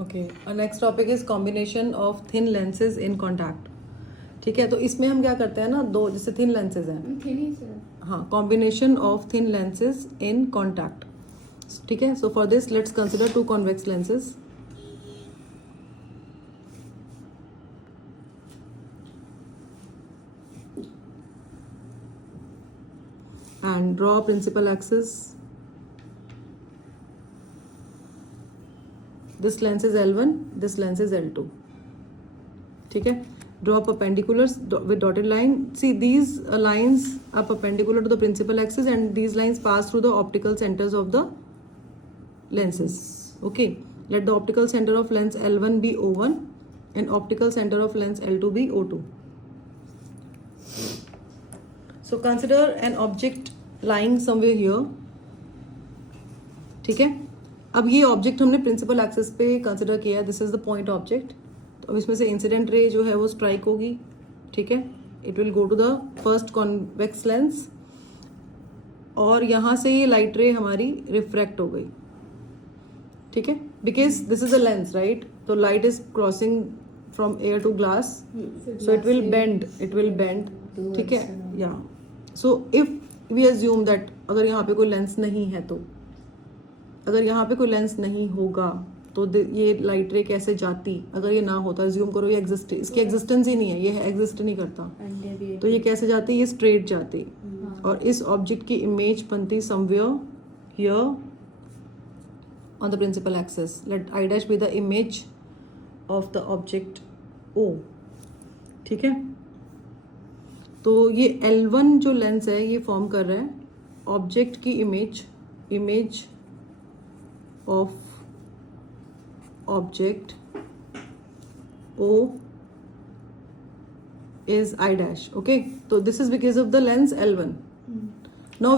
Okay, next topic is combination of thin lenses in contact. ठीक है, तो इसमें हम क्या करते हैं ना, दो जैसे थिन लेंसेज हैं. हाँ, combination of thin lenses in contact. ठीक है, so for this let's consider two convex lenses. And draw principal axis. This lens is L1, this lens is L2. ठीक है, draw perpendiculars with dotted line. See, these lines are perpendicular to the principal axis and these lines pass through the optical centers of the lenses. Okay, let the optical center of lens L1 be O1 and optical center of lens L2 be O2. So consider an object lying somewhere here. ठीक है, अब ये object हमने principal axis पे consider किया. This is the point object. तो अब इसमें से इंसिडेंट रे जो है वो स्ट्राइक होगी. ठीक है, it will go to the first convex lens और यहाँ से ये लाइट रे हमारी रिफ्रैक्ट हो गई. ठीक है, because this is a lens, right. तो light is crossing from air to glass, so it will bend. ठीक है, या so if we assume that अगर यहाँ पे कोई लेंस नहीं है, तो अगर यहाँ पे कोई लेंस नहीं होगा तो ये लाइट रे कैसे जाती. अगर ये ना होता, अज्यूम करो ये एग्जिस्ट, इसकी एग्जिस्टेंस ही नहीं है, ये एग्जिस्ट नहीं करता, तो ये कैसे जाती, ये स्ट्रेट जाती और इस ऑब्जेक्ट की इमेज बनती somewhere here on the principal axis. Let I dash be the image of the object O. ठीक है, तो ये L1 जो लेंस है ये फॉर्म कर रहा है ऑब्जेक्ट की image of object O is I dash. Okay, तो this is because of the lens L1. Now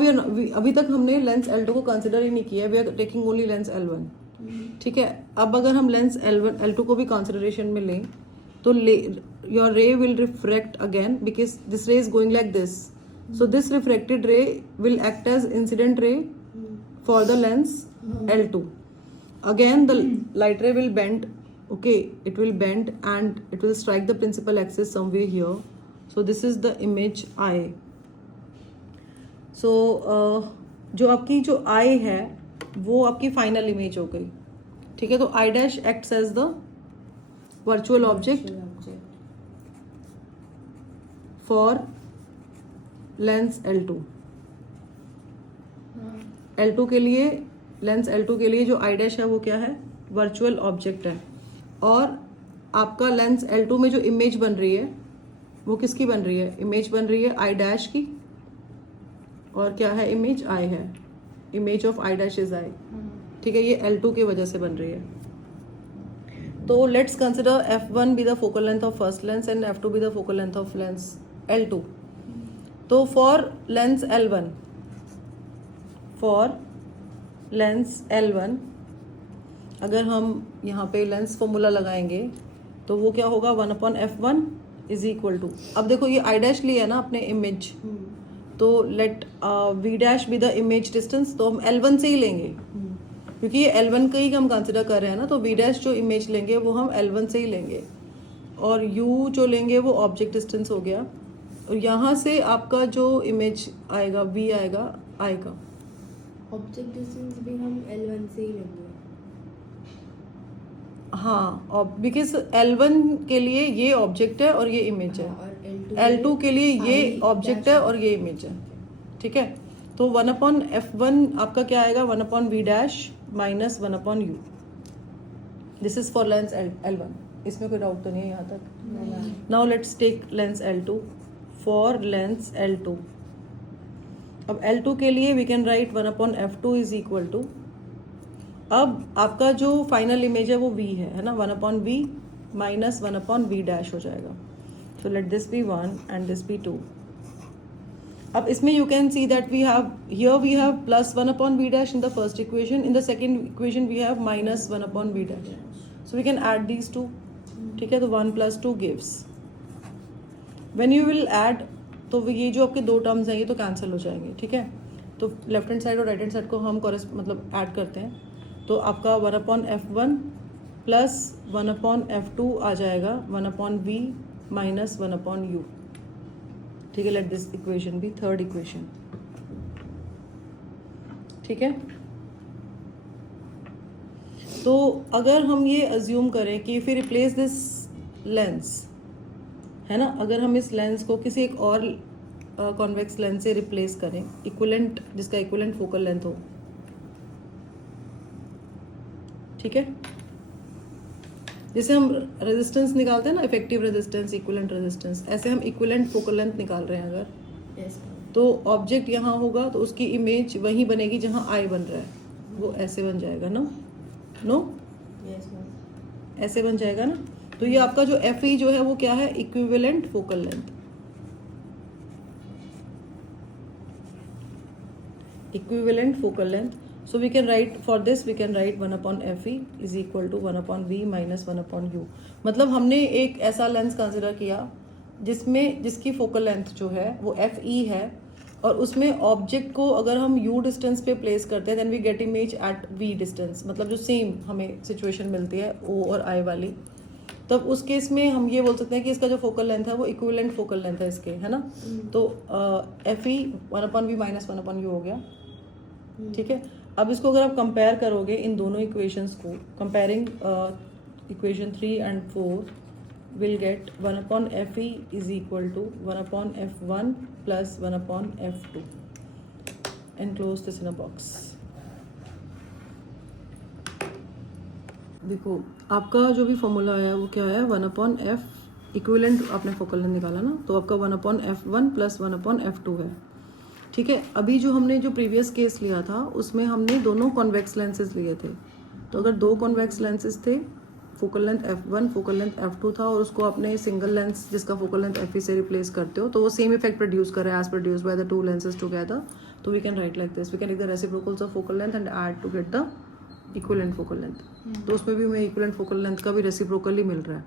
अभी तक हमने लेंस L2 को कंसिडर ही नहीं किया. We are taking only lens L1. ठीक है, अब अगर हम लेंस L1 L2 को भी कंसिडरेशन में लें तो your ray will refract again because this ray is going like this. So this refracted ray will act as incident ray for the lens L2. Again the light ray will bend. Okay, it will bend and it will strike the principal axis somewhere here. So this is the image I. So जो आपकी जो I है वो आपकी final image हो गई. ठीक है, तो I dash acts as the virtual object for lens L2. L2 के लिए लेंस L2 के लिए जो I डैश है वो क्या है, वर्चुअल ऑब्जेक्ट है. और आपका लेंस L2 में जो इमेज बन रही है वो किसकी बन रही है, इमेज बन रही है I डैश की. और क्या है, इमेज I है, image of I dash is I. ठीक है, ये L2 की वजह से बन रही है. तो let's consider F1 be the focal length of first lens and F2 be the focal length of lens L2. तो फॉर लेंस L1 अगर हम यहाँ पे लेंस फॉर्मूला लगाएंगे तो वो क्या होगा, 1/F1 इज इक्वल टू. अब देखो ये I डैश लिया है ना अपने इमेज, तो let V dash be the image distance. तो हम L1 से ही लेंगे क्योंकि ये L1 का ही हम कंसिडर कर रहे हैं ना. तो V डैश जो इमेज लेंगे वो हम L1 से ही लेंगे और U जो लेंगे वो ऑब्जेक्ट डिस्टेंस हो गया. और यहाँ से आपका जो इमेज आएगा V आएगा I का. ऑब्जेक्ट डिस्टेंस भी हम L1 से ही लेंगे. हाँ, बिकॉज L1 के लिए ये ऑब्जेक्ट है और ये इमेज है. L2 के लिए ये ऑब्जेक्ट है और ये इमेज है. ठीक है, तो 1/F1 आपका क्या आएगा, 1/V dash minus 1/U. This is for lens L1. इसमें कोई डाउट तो नहीं है यहाँ तक. Now let's take lens L2. For lens L2, अब L2 के लिए we can write 1/F2 is equal to. अब आपका जो फाइनल इमेज है वो V है ना, 1/V माइनस 1/V डैश हो जाएगा. So let this be 1 and this be 2. अब इसमें you can see that we have plus 1/V dash in the first equation. In the second equation we have minus 1/V dash. So we can add these two. ठीक है, तो 1 + 2 gives. When you will add तो ये जो आपके दो terms हैं ये तो कैंसिल हो जाएंगे. ठीक है, तो लेफ्ट हैंड साइड और राइट हैंड साइड को हम मतलब ऐड करते हैं. तो आपका 1/F1 प्लस 1/f2 आ जाएगा 1/v माइनस 1/u. ठीक है, let this equation be third equation. ठीक है, तो अगर हम ये अज्यूम करें कि if we replace this lens, है ना, अगर हम इस लेंस को किसी एक और कॉन्वेक्स लेंस से रिप्लेस करें इक्विवेलेंट, जिसका इक्विवेलेंट फोकल लेंथ हो. ठीक है, जैसे हम रेजिस्टेंस निकालते हैं ना, इफेक्टिव रेजिस्टेंस, इक्विवेलेंट रेजिस्टेंस, ऐसे हम इक्विवेलेंट फोकल लेंथ निकाल रहे हैं अगर, Yes, ma'am. तो ऑब्जेक्ट यहाँ होगा तो उसकी इमेज वहीं बनेगी जहाँ आई बन रहा है, वो ऐसे बन जाएगा ना. No, Yes, ma'am. ऐसे बन जाएगा ना. तो ये आपका जो एफ ई जो है वो क्या है, equivalent focal length. Equivalent focal length. So we can write for this, we can write 1/fe is equal to 1/v minus 1/u. मतलब हमने एक ऐसा लेंस कंसिडर किया जिसकी फोकल लेंथ जो है वो एफ ई है, और उसमें ऑब्जेक्ट को अगर हम u डिस्टेंस पे प्लेस करते हैं then we get image at v distance, मतलब जो सेम हमें सिचुएशन मिलती है o और i वाली. तब उस केस में हम ये बोल सकते हैं कि इसका जो फोकल लेंथ है वो इक्विवेलेंट फोकल लेंथ है इसके, है ना. तो F E 1/v minus 1/u हो गया. ठीक है, अब इसको अगर आप कंपेयर करोगे इन दोनों इक्वेशंस को, comparing equation 3 and 4 will get 1/fe is equal to 1/f1 plus 1/f2 and close this in a box. देखो आपका जो भी फॉर्मूला है वो क्या है, 1/f इक्विवेलेंट आपने फोकल लेंथ निकाला ना, तो आपका 1/f1 प्लस 1/f2 है. ठीक है, अभी जो हमने जो प्रीवियस केस लिया था उसमें हमने दोनों कॉन्वेक्स लेंसेज लिए थे. तो अगर दो कॉन्वेक्स लेंसेज थे, focal length f1 focal length f2 था, और उसको आपने सिंगल लेंस जिसका फोकल लेंथ fe से रिप्लेस करते हो तो वो सेम इफेक्ट प्रोड्यूस कर रहा है as produce by the two lenses together. तो we can write like this, we can take the reciprocals of focal length and add to get the equivalent focal length. तो उसमें भी हमें equivalent focal length का भी reciprocal ही मिल रहा है.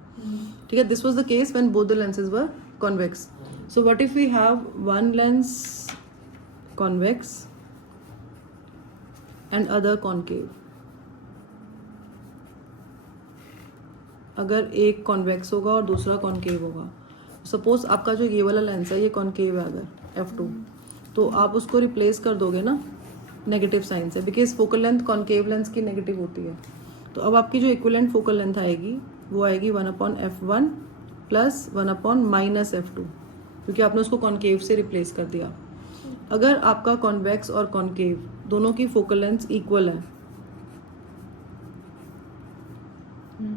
ठीक है, this was the case when both the lenses were convex. So what if we have one lens convex and other concave. अगर एक कॉन्वेक्स होगा और दूसरा कॉन्केव होगा, सपोज आपका जो ये वाला लेंस है ये कॉन्केव है अगर f2, तो आप उसको रिप्लेस कर दोगे ना नेगेटिव साइन से, because focal length concave lens की नेगेटिव होती है. तो अब आपकी जो इक्विवेलेंट फोकल लेंथ आएगी वो आएगी 1/f1 प्लस 1/-f2, क्योंकि आपने उसको कॉन्केव से रिप्लेस कर दिया. अगर आपका कॉन्वेक्स और कॉन्केव दोनों की फोकल लेंथ इक्वल है,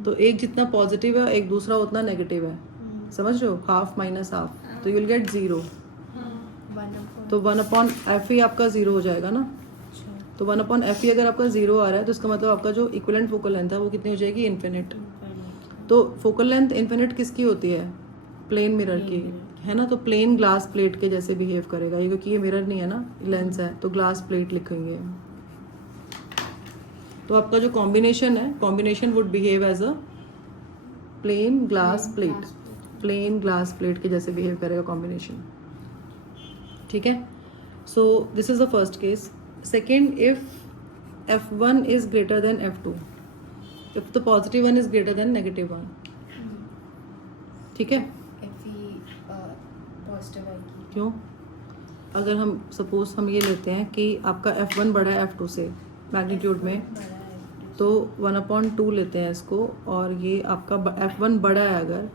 तो एक जितना पॉजिटिव है एक दूसरा उतना नेगेटिव है, समझ रहे हो, हाफ माइनस हाफ, तो यू विल गेट 0. तो 1/fe आपका 0 हो जाएगा ना. तो 1/fe अगर आपका 0 आ रहा है तो इसका मतलब आपका जो इक्विवेलेंट फोकल लेंथ है वो कितनी हो जाएगी, इन्फिनिट. तो फोकल लेंथ इन्फिनिट किसकी होती है, प्लेन मिरर की, है ना. तो प्लेन ग्लास प्लेट के जैसे बिहेव करेगा ये, क्योंकि ये मिरर नहीं है ना, लेंस है, तो ग्लास प्लेट लिखेंगे. तो आपका जो कॉम्बिनेशन है, combination would behave as a plane glass plate, plane glass plate के जैसे बिहेव करेगा कॉम्बिनेशन. ठीक है, so this is the first case. Second, if f1 is greater than f2, if the positive one is greater than negative one. ठीक है, क्यों, अगर हम सपोज हम ये लेते हैं कि आपका f1 बड़ा है f2 से मैग्नीट्यूड में, तो 1/2 लेते हैं इसको, और ये आपका f1 बड़ा है अगर,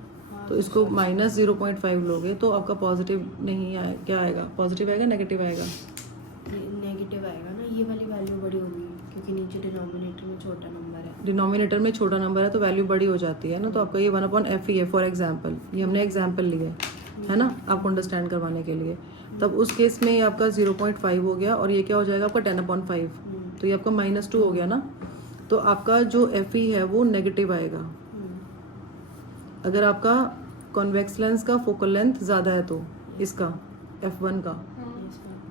तो इसको माइनस 0.5 लोगे तो आपका पॉजिटिव नहीं आए, क्या आएगा, पॉजिटिव आएगा नेगेटिव आएगा, नेगेटिव आएगा ना. ये वाली वैल्यू बड़ी होगी क्योंकि नीचे डिनोमिनेटर में छोटा नंबर है. डिनोमिनेटर में छोटा नंबर है तो वैल्यू बड़ी हो जाती है ना. तो आपका ये 1/fe है फॉर एग्जाम्पल, ये हमने एग्जाम्पल लिए है ना आपको अंडरस्टैंड करवाने के लिए. तब उस केस में ये आपका 0.5 हो गया, और ये क्या हो जाएगा आपका 10/5, तो ये आपका -2 हो गया ना. तो आपका जो fe है वो नेगेटिव आएगा. अगर आपका कॉन्वेक्स लेंस का फोकल लेंथ ज़्यादा है तो इसका f1 का,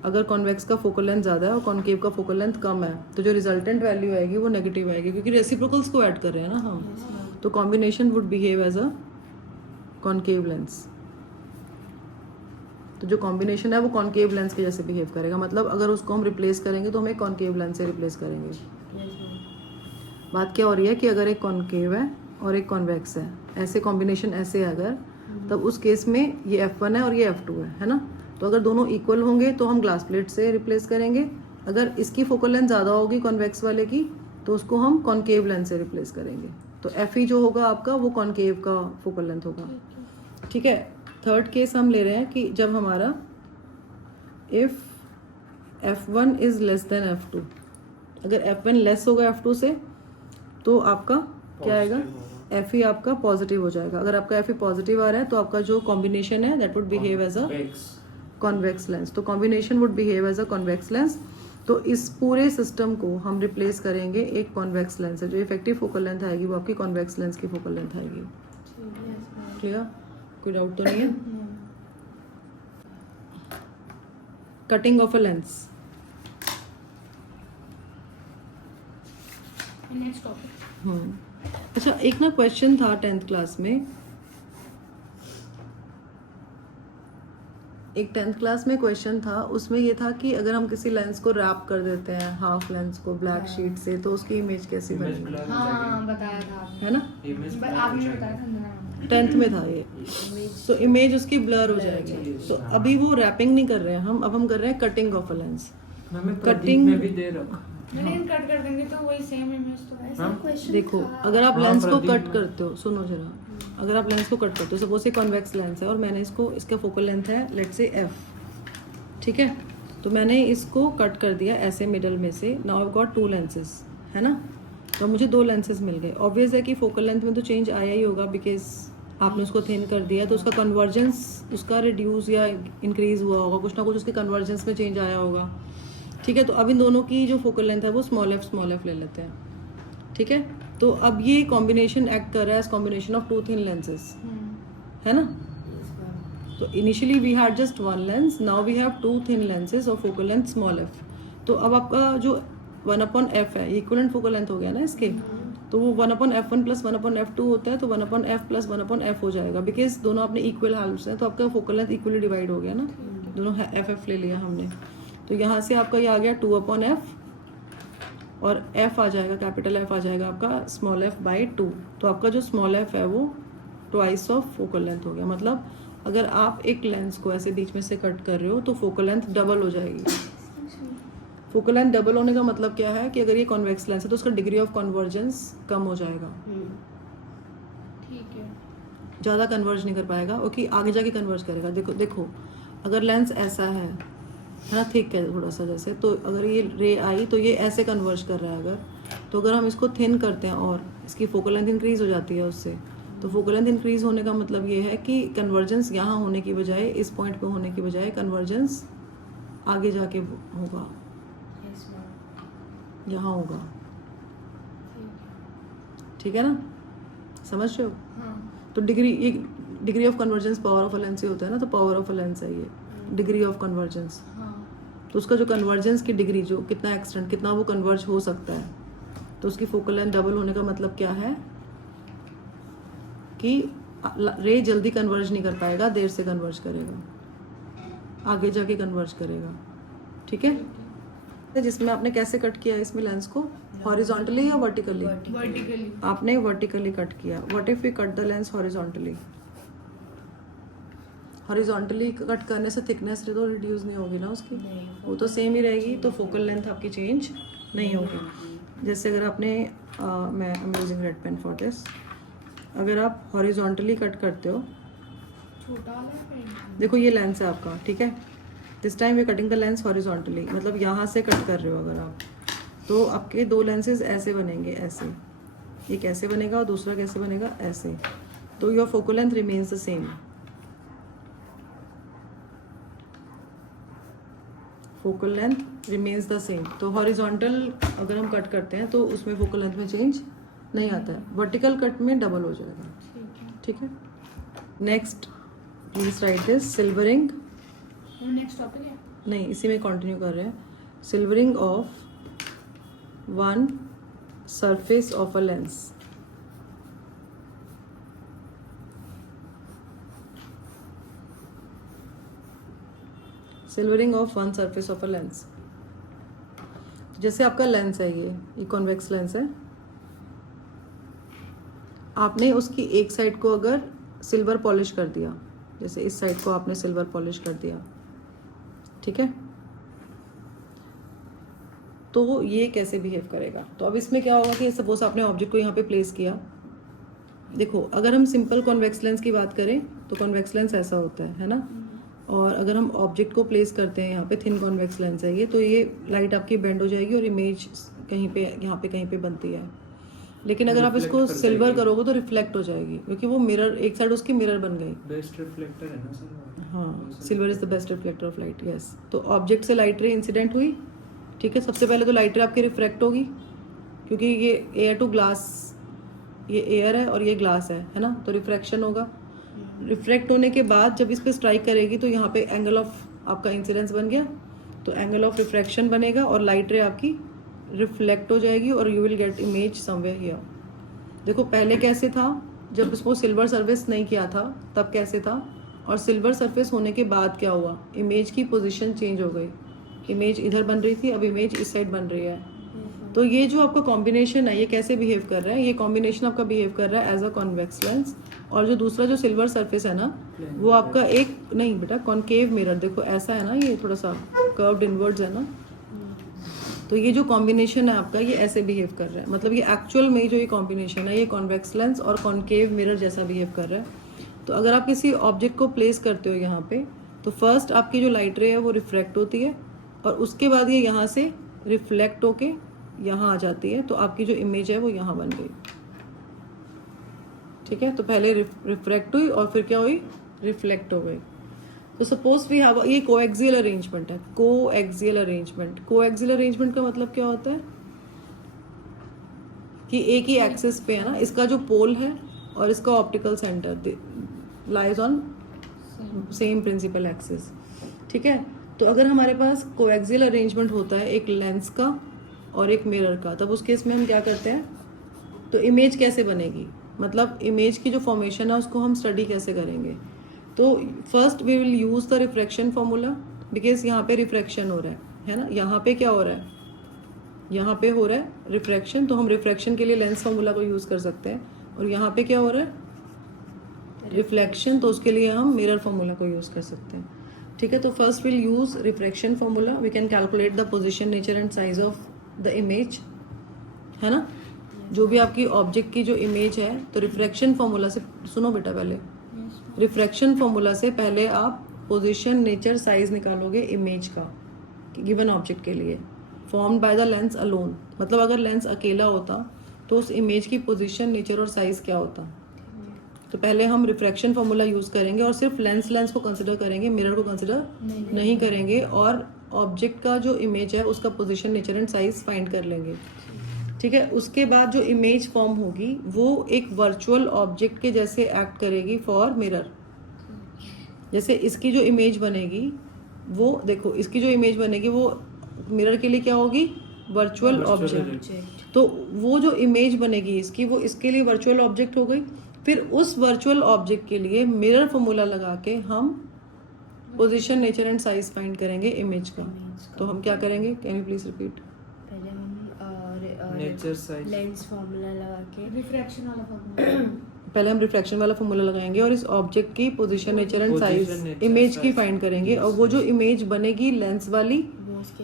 अगर कॉन्वेक्स का फोकल लेंथ ज़्यादा है और कॉन्केव का फोकल लेंथ कम है, तो जो रिजल्टेंट वैल्यू आएगी वो नेगेटिव आएगी, क्योंकि रेसिप्रोकल्स को ऐड कर रहे हैं ना हम. तो combination would behave as a concave lens. तो जो कॉम्बिनेशन है वो कॉन्केव लेंस के जैसे बिहेव करेगा. मतलब अगर उसको हम रिप्लेस करेंगे तो हम एक कॉन्केव लेंस से रिप्लेस करेंगे. बात क्या हो रही है कि अगर एक कॉनकेव है और एक कॉन्वेक्स है, ऐसे कॉम्बिनेशन ऐसे है अगर, तब उस केस में ये F1 है और ये F2 है ना। तो अगर दोनों इक्वल होंगे तो हम ग्लास प्लेट से रिप्लेस करेंगे। अगर इसकी फोकल लेंथ ज़्यादा होगी कॉन्वेक्स वाले की तो उसको हम कॉनकेव लेंथ से रिप्लेस करेंगे। तो FE जो होगा आपका वो कॉनकेव का फोकल लेंथ होगा। ठीक है। थर्ड केस हम ले रहे हैं कि जब हमारा if F1 is less than F2, अगर F1 लेस होगा F2 से तो आपका क्या आएगा, FE आपका पॉजिटिव हो जाएगा। अगर आपका FE पॉजिटिव आ रहा है तो आपका जो कॉम्बिनेशन है that would behave as a convex lens. तो combination would behave as a convex lens. तो इस पूरे सिस्टम को हम रिप्लेस करेंगे एक कॉन्वेक्स लेंस से। जो इफेक्टिव फोकल लेंथ आएगी वो आपकी कॉन्वेक्स लेंस की फोकल लेंथ आएगी। क्लियर? कोई डाउट तो नहीं है? Cutting of a lens. Next topic. अच्छा, एक ना क्वेश्चन था 10th क्लास में, एक 10th क्लास में क्वेश्चन था, उसमें ये था कि अगर हम किसी लेंस को रैप कर देते हैं, हाफ लेंस को ब्लैक शीट से, तो उसकी इमेज कैसी बनेगी? हाँ बताया था आपने, है ना, आपने बताया था 10th में था ये। तो इमेज उसकी ब्लर हो जाएगी। तो अभी वो रैपिंग नहीं कर रहे हैं हम, अब हम कर रहे हैं cutting of a lens. Cutting में भी दे रखा। लेकिन कट कर देंगे तो वही सेम इमेज तो ऐसा क्वेश्चन देखो, अगर आप हाँ, लेंस को प्रदीप कट में। करते हो, सुनो जरा, अगर आप लेंस को कट करते हो, सपोज ये कॉन्वेक्स लेंस है और मैंने इसको, इसका फोकल लेंथ है लेट्स से F, ठीक है। तो मैंने इसको कट कर दिया ऐसे मिडल में से। नाउ आई गॉट 2 लेंसेज, है ना। तो मुझे 2 लेंसेज मिल गए। ऑब्वियस है कि फोकल लेंथ में तो चेंज आया ही होगा, बिकॉज आपने उसको थिन कर दिया, तो उसका कन्वर्जेंस, उसका रिड्यूस या इंक्रीज हुआ होगा, कुछ ना कुछ उसके कन्वर्जेंस में चेंज आया होगा। ठीक है। तो अब इन दोनों की जो फोकल लेंथ है वो स्मॉल एफ ले लेते हैं। ठीक है। तो अब ये कॉम्बिनेशन एक्ट कर रहा है as combination of 2 thin lenses, है ना। तो initially we had just 1 lens, now we have 2 thin lenses और फोकल लेंथ स्मॉल एफ। तो अब आपका जो 1/f है, इक्वलेंट फोकल लेंथ हो गया ना इसके। तो वो 1/f1 प्लस 1/f2 होता है, तो 1/f प्लस 1/f हो जाएगा, बिकॉज दोनों अपने इक्वल हाल्फ्स हैं। तो आपका फोकल लेंथ इक्वली डिवाइड हो गया ना, दोनों एफ ले लिया हमने। तो यहाँ से आपका ये आ गया 2/f और f आ जाएगा, कैपिटल F आ जाएगा आपका स्मॉल f बाई 2। तो आपका जो स्मॉल f है वो ट्वाइस ऑफ फोकल लेंथ हो गया। मतलब अगर आप एक लेंस को ऐसे बीच में से कट कर रहे हो तो फोकल लेंथ डबल हो जाएगी। फोकल लेंथ डबल होने का मतलब क्या है कि अगर ये कॉन्वेक्स लेंस है तो उसका डिग्री ऑफ कन्वर्जेंस कम हो जाएगा, ठीक है, ज़्यादा कन्वर्ज नहीं कर पाएगा, ओके, आगे जाके कन्वर्ज करेगा। देखो अगर लेंस ऐसा है ना, थिक है थोड़ा सा जैसे, तो अगर ये रे आई तो ये ऐसे कन्वर्ज कर रहा है अगर, तो अगर हम इसको थिन करते हैं और इसकी फोकल लेंथ इंक्रीज हो जाती है उससे, तो फोकल लेंथ इंक्रीज होने का मतलब ये है कि कन्वर्जेंस यहाँ होने की बजाय, इस पॉइंट पे होने की बजाय कन्वर्जेंस आगे जाके होगा, यहाँ होगा। ठीक है ना, समझ रहे हो? तो degree of convergence power of a lens ही होता है ना, तो पावर ऑफ अ लेंस है ये डिग्री ऑफ कन्वर्जेंस। तो उसका जो कन्वर्जेंस की डिग्री, जो कितना एक्सटेंट, कितना वो कन्वर्ज हो सकता है, तो उसकी फोकल लेंथ डबल होने का मतलब क्या है कि रे जल्दी कन्वर्ज नहीं कर पाएगा, देर से कन्वर्ज करेगा, आगे जाके कन्वर्ज करेगा। ठीक है। जिसमें आपने कैसे कट किया इसमें लेंस को, हॉरिजॉन्टली या वर्टिकली? वर्टिकली। आपने वर्टिकली कट किया। What if we cut the lens horizontally? Horizontally cut करने से थिकनेस तो रिड्यूस नहीं होगी ना उसकी, वो तो सेम ही रहेगी, तो फोकल लेंथ आपकी चेंज नहीं होगी। जैसे अगर आपने मैं I am using red pen for this, अगर आप हॉरिजॉन्टली कट करते हो, छोटा वाला है, देखो ये लेंस है आपका, ठीक है। This time we cutting the lens horizontally, मतलब यहाँ से कट कर रहे हो अगर आप, तो आपके 2 लेंसेज ऐसे बनेंगे, ऐसे, ये कैसे बनेगा और दूसरा कैसे बनेगा, ऐसे। तो your focal length remains the same, focal length remains the same. तो हॉरिजॉन्टल अगर हम कट करते हैं तो उसमें फोकल लेंथ में चेंज नहीं आता है, वर्टिकल कट में डबल हो जाएगा। ठीक है। Next please right this, silvering, next topic है, नहीं इसी में कंटिन्यू कर रहे हैं। Silvering of one surface of a lens. Silvering of one surface of a lens, जैसे आपका लेंस है, ये कॉन्वेक्स लेंस है, आपने उसकी एक साइड को अगर सिल्वर पॉलिश कर दिया, जैसे इस साइड को आपने सिल्वर पॉलिश कर दिया, ठीक है, तो ये कैसे बिहेव करेगा? तो अब इसमें क्या होगा कि सपोज आपने ऑब्जेक्ट को यहाँ पे प्लेस किया। देखो, अगर हम सिंपल कॉन्वेक्स लेंस की बात करें तो कॉन्वेक्स लेंस ऐसा होता है ना, और अगर हम ऑब्जेक्ट को प्लेस करते हैं यहाँ पे, थिन कॉन्वेक्स लेंस है ये, तो ये लाइट आपकी बेंड हो जाएगी और इमेज कहीं पे यहाँ पे कहीं पे बनती है। लेकिन अगर आप इसको सिल्वर करोगे तो रिफ्लेक्ट हो जाएगी, क्योंकि वो मिरर, एक साइड उसकी मिरर बन गई। बेस्ट रिफ्लेक्टर है ना सर? हाँ, silver is the best reflector of light, yes. तो ऑब्जेक्ट से लाइट रे इंसिडेंट हुई, ठीक है। सबसे पहले तो लाइट रे आपकी रिफ्रैक्ट होगी, क्योंकि ये एयर टू ग्लास, ये एयर है और ये ग्लास है ना, तो रिफ्रैक्शन होगा। रिफ्रैक्ट होने के बाद जब इस पे स्ट्राइक करेगी तो यहाँ पे एंगल ऑफ आपका इंसिडेंस बन गया, तो एंगल ऑफ रिफ्रैक्शन बनेगा और लाइट रे आपकी रिफ्लेक्ट हो जाएगी और you will get image somewhere here. देखो पहले कैसे था, जब इसको सिल्वर सरफेस नहीं किया था तब कैसे था, और सिल्वर सरफेस होने के बाद क्या हुआ, इमेज की पोजीशन चेंज हो गई। इमेज इधर बन रही थी, अब इमेज इस साइड बन रही है। तो ये जो आपका कॉम्बिनेशन है ये कैसे बिहेव कर रहा है, ये कॉम्बिनेशन आपका बिहेव कर रहा है एज अ कॉन्वेक्स लेंस। और जो दूसरा जो सिल्वर सरफेस है ना, वो आपका एक, नहीं बेटा, कॉनकेव मिरर। देखो ऐसा है ना, ये थोड़ा सा कर्व्ड इनवर्ड्स है ना, तो ये जो कॉम्बिनेशन है आपका ये ऐसे बिहेव कर रहा है। मतलब ये एक्चुअल में जो ये कॉम्बिनेशन है ये कॉन्वेक्स लेंस और कॉनकेव मिरर जैसा बिहेव कर रहा है। तो अगर आप किसी ऑब्जेक्ट को प्लेस करते हो यहाँ पे, तो फर्स्ट आपकी जो लाइट रे है वो रिफ्रैक्ट होती है और उसके बाद ये यहाँ से रिफ्लेक्ट होके यहाँ आ जाती है, तो आपकी जो इमेज है वो यहाँ बन गई, ठीक है। तो पहले रिफ्रैक्ट हुई और फिर क्या हुई, रिफ्लेक्ट हो गई। तो सपोज वी हैव, ये कोएक्सियल अरेंजमेंट है, कोएक्सियल अरेंजमेंट। कोएक्सियल अरेंजमेंट का मतलब क्या होता है कि एक ही एक्सिस पे है ना, इसका जो पोल है और इसका optical centre lies on same principal axis, ठीक है। तो अगर हमारे पास कोएक्सियल अरेंजमेंट होता है एक लेंस का और एक मिरर का, तब उस केस में हम क्या करते हैं, तो इमेज कैसे बनेगी, मतलब इमेज की जो फॉर्मेशन है उसको हम स्टडी कैसे करेंगे। तो first we will use the refraction formula, because यहाँ पे रिफ्रैक्शन हो रहा है ना, यहाँ पे क्या हो रहा है, यहाँ पे हो रहा है रिफ्रैक्शन, तो हम रिफ्रैक्शन के लिए लेंस फॉर्मूला को यूज कर सकते हैं। और यहाँ पे क्या हो रहा है, रिफ्लेक्शन, तो उसके लिए हम मिरर फॉर्मूला को यूज कर सकते हैं, ठीक है। तो first will use refraction formula, we can calculate the position, nature and size of the image, है ना। जो भी आपकी ऑब्जेक्ट की जो इमेज है, तो रिफ्रैक्शन फॉर्मूला से, सुनो बेटा, पहले रिफ्रैक्शन फॉर्मूला से पहले आप पोजीशन, नेचर, साइज निकालोगे इमेज का गिवन ऑब्जेक्ट के लिए, formed by the lens alone. मतलब अगर लेंस अकेला होता तो उस इमेज की पोजीशन, नेचर और साइज क्या होता। तो पहले हम रिफ्रैक्शन फॉर्मूला यूज करेंगे और सिर्फ लेंस को कंसिडर करेंगे, मिरर को कंसिडर नहीं करेंगे, और ऑब्जेक्ट का जो इमेज है उसका position, nature and size find कर लेंगे, ठीक है। उसके बाद जो इमेज फॉर्म होगी वो एक वर्चुअल ऑब्जेक्ट के जैसे एक्ट करेगी फॉर मिरर। जैसे इसकी जो इमेज बनेगी वो, देखो इसकी जो इमेज बनेगी वो मिरर के लिए क्या होगी, वर्चुअल ऑब्जेक्ट। तो वो जो इमेज बनेगी इसकी, वो इसके लिए वर्चुअल ऑब्जेक्ट हो गई। फिर उस वर्चुअल ऑब्जेक्ट के लिए मिरर फॉर्मूला लगा के हम position, nature and size find करेंगे इमेज का। तो हम क्या करेंगे, कैन यू प्लीज रिपीट। पहले हम नेचर साइज, लेंस फॉर्मूला लगा के, रिफ्रैक्शन वाला फॉर्मूला, पहले हम रिफ्रैक्शन वाला फॉर्मूला लगाएंगे और इस ऑब्जेक्ट की position, nature and size image की फाइंड करेंगे, और वो जो इमेज बनेगी लेंस वाली,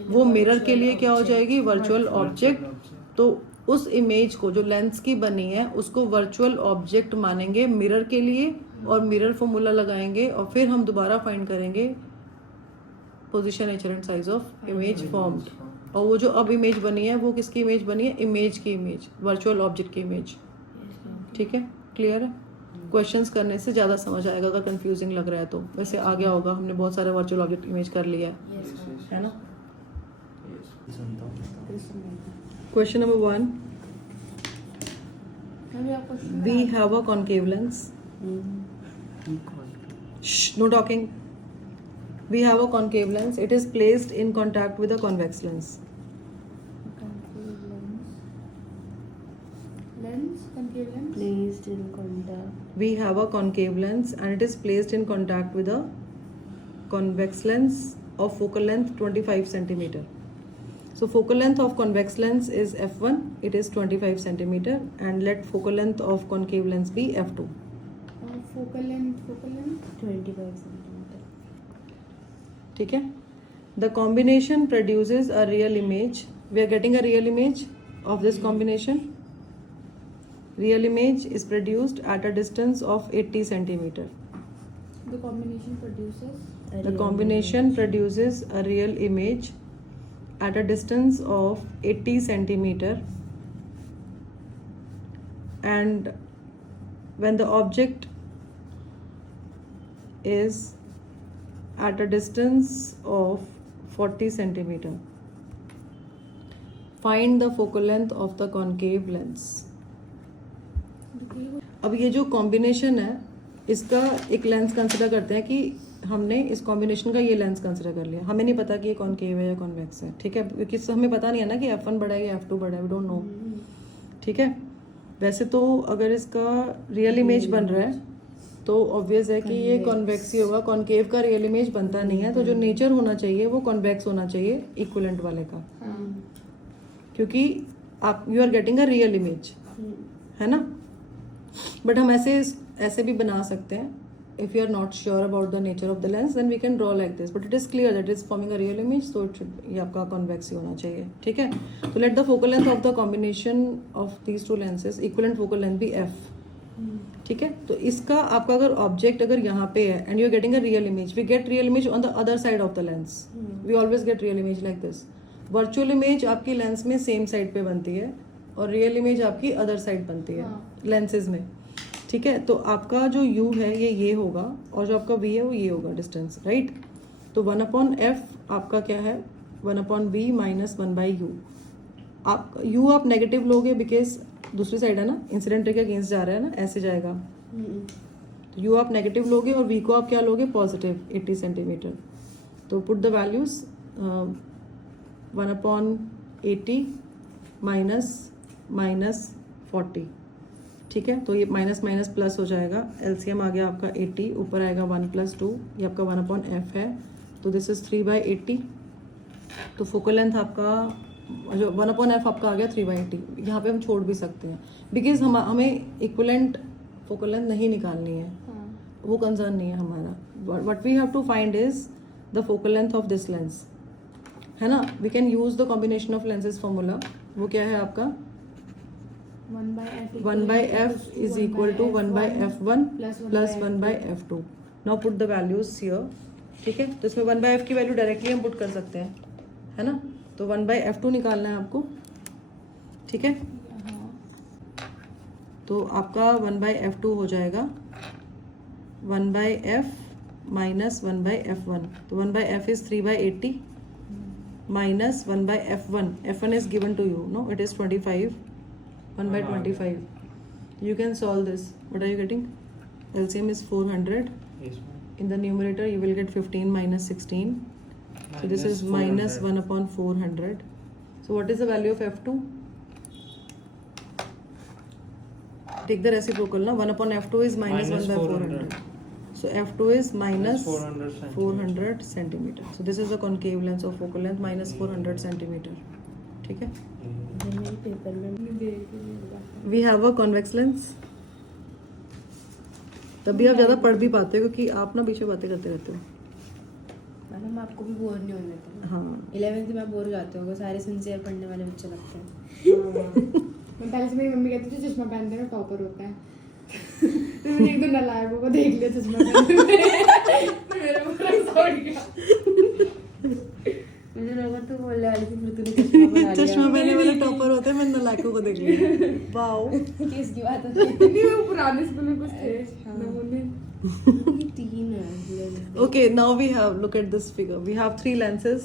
वो मिरर के लिए क्या हो जाएगी, वर्चुअल ऑब्जेक्ट। तो उस इमेज को जो लेंस की बनी है उसको वर्चुअल ऑब्जेक्ट मानेंगे मिरर के लिए, और मिरर फॉर्मूला लगाएंगे, और फिर हम दोबारा फाइंड करेंगे position, nature and size of image formed. और वो जो अब इमेज बनी है वो किसकी इमेज बनी है, इमेज की इमेज, वर्चुअल ऑब्जेक्ट की इमेज, ठीक है। क्लियर है, क्वेश्चंस करने से ज़्यादा समझ आएगा, अगर कंफ्यूजिंग लग रहा है तो। वैसे आ गया होगा, हमने बहुत सारे वर्चुअल ऑब्जेक्ट इमेज कर लिया है ना। Question number 1, we have a concave lens. Shh, no talking. We have a concave lens. It is placed in contact with a convex lens. concave lens, placed in contact. We have a concave lens and it is placed in contact with a convex lens of focal length 25 centimeter. So focal length of convex lens is f1, it is 25 centimeter, and let focal length of concave lens be f2. Focal length 25 centimeter. ठीक है. The combination produces a real image. We are getting a real image of this combination. Real image is produced at a distance of 80 centimeter. the combination produces The combination produces a real image at a distance of 80 centimeter, and when the object is at a distance of 40 centimeter, find the focal length of the concave lens. अब ये जो combination है इसका एक lens consider करते हैं कि हमने इस कॉम्बिनेशन का ये लेंस कंसिडर कर लिया. हमें नहीं पता कि ये कॉनकेव है या कॉन्वेक्स है. ठीक है, क्योंकि हमें पता नहीं है ना कि f1 बड़ा है या f2 बड़ा है. We don't know. ठीक है. वैसे तो अगर इसका रियल इमेज बन रहा है तो ऑब्वियस है कि ये कॉन्वेक्स ही होगा. कॉनकेव का रियल इमेज बनता नहीं है. तो जो नेचर होना चाहिए वो कॉन्वेक्स होना चाहिए इक्विवेलेंट वाले का, क्योंकि आप you are getting a real image, है ना. बट हम ऐसे भी बना सकते हैं. If you are not sure about the nature of the lens, then we can draw like this. But it is clear that it is forming a real image, so it should ये आपका convex ही होना चाहिए. ठीक है. तो let the focal length of the combination of these two lenses, equivalent focal length be f. ठीक है. तो इसका आपका अगर ऑब्जेक्ट अगर यहाँ पे है and you are getting a real image, we get real image on the other side of the lens. We always get real image like this. Virtual image आपकी लेंस में सेम साइड पे बनती है और रियल इमेज आपकी other side बनती है lenses में. ठीक है. तो आपका जो u है ये होगा और जो आपका v है वो ये होगा डिस्टेंस, राइट. तो 1/f आपका क्या है, 1/b माइनस 1/u. आप u आप नेगेटिव लोगे बिकॉज दूसरी साइड है ना, इंसिडेंट रे के अगेंस्ट जा रहा है ना, ऐसे जाएगा. तो u आप नेगेटिव लोगे और v को आप क्या लोगे, पॉजिटिव 80 सेंटीमीटर. तो पुट द वैल्यूज 1/80 माइनस 40. ठीक है. तो ये माइनस माइनस प्लस हो जाएगा. एलसीएम आ गया आपका 80, ऊपर आएगा 1 + 2. ये आपका 1/f है. तो दिस इज 3/80. तो फोकल लेंथ आपका जो 1/f आपका आ गया 3/80. यहाँ पे हम छोड़ भी सकते हैं बिकॉज हमें इक्विवेलेंट फोकल लेंथ नहीं निकालनी है, वो कंसर्न नहीं है हमारा. What we have to find is the focal length of this lens, है ना. We can use the combination of lenses formula. वो क्या है आपका 1/f is equal to 1/f1 plus 1/f2. Now put the values here. ठीक है. तो इसमें 1/f की वैल्यू डायरेक्टली हम पुट कर सकते हैं, है ना. तो 1/f2 निकालना है आपको. ठीक है. तो आपका 1/f2 हो जाएगा 1/f माइनस 1/f1. तो 1/f is 3/80 minus 1/f1. f1 is given to you, no, it is 25. 1/25. You can solve this. What are you getting? LCM is 400. Yes, ma'am. In the numerator, you will get 15 minus 16. So this is minus 1/400. So what is the value of f2? Take the reciprocal. Now 1/f2 is minus 1/400. So f2 is minus 400 centimeter. So this is the concave lens of focal length minus 400 centimeter. ठीक है. मेरे paper में we have a convex lens. तभी आप ज़्यादा पढ़ भी पाते हो क्योंकि आप ना बीच में बातें करते रहते हो. मतलब मैं आपको भी बोर नहीं होने देती. हाँ. 11th में बोर हो जाते हो, सारे सिंसियर पढ़ने वाले बच्चे लगते हैं. मैं पहले से मेरी मम्मी कहती थी चश्मा पहनते हैं टॉपर होता है. तो मैंने एक दो नालायकों को देख लिया चश्मा पहनते हुए. मेरा पूरा सॉट गया. मुझे लगा तू बोलने वाली थी फिर तूने चश्मा बना लिया. चश्मा पहने वाले टॉपर होते हैं. मैंने नालायकों को देख लिया. वाओ. किसकी बात होती है? नहीं वो पुराने स्कूल में कुछ थे नमूने. ये 3 है. Okay, now we have, look at this figure. We have 3 lenses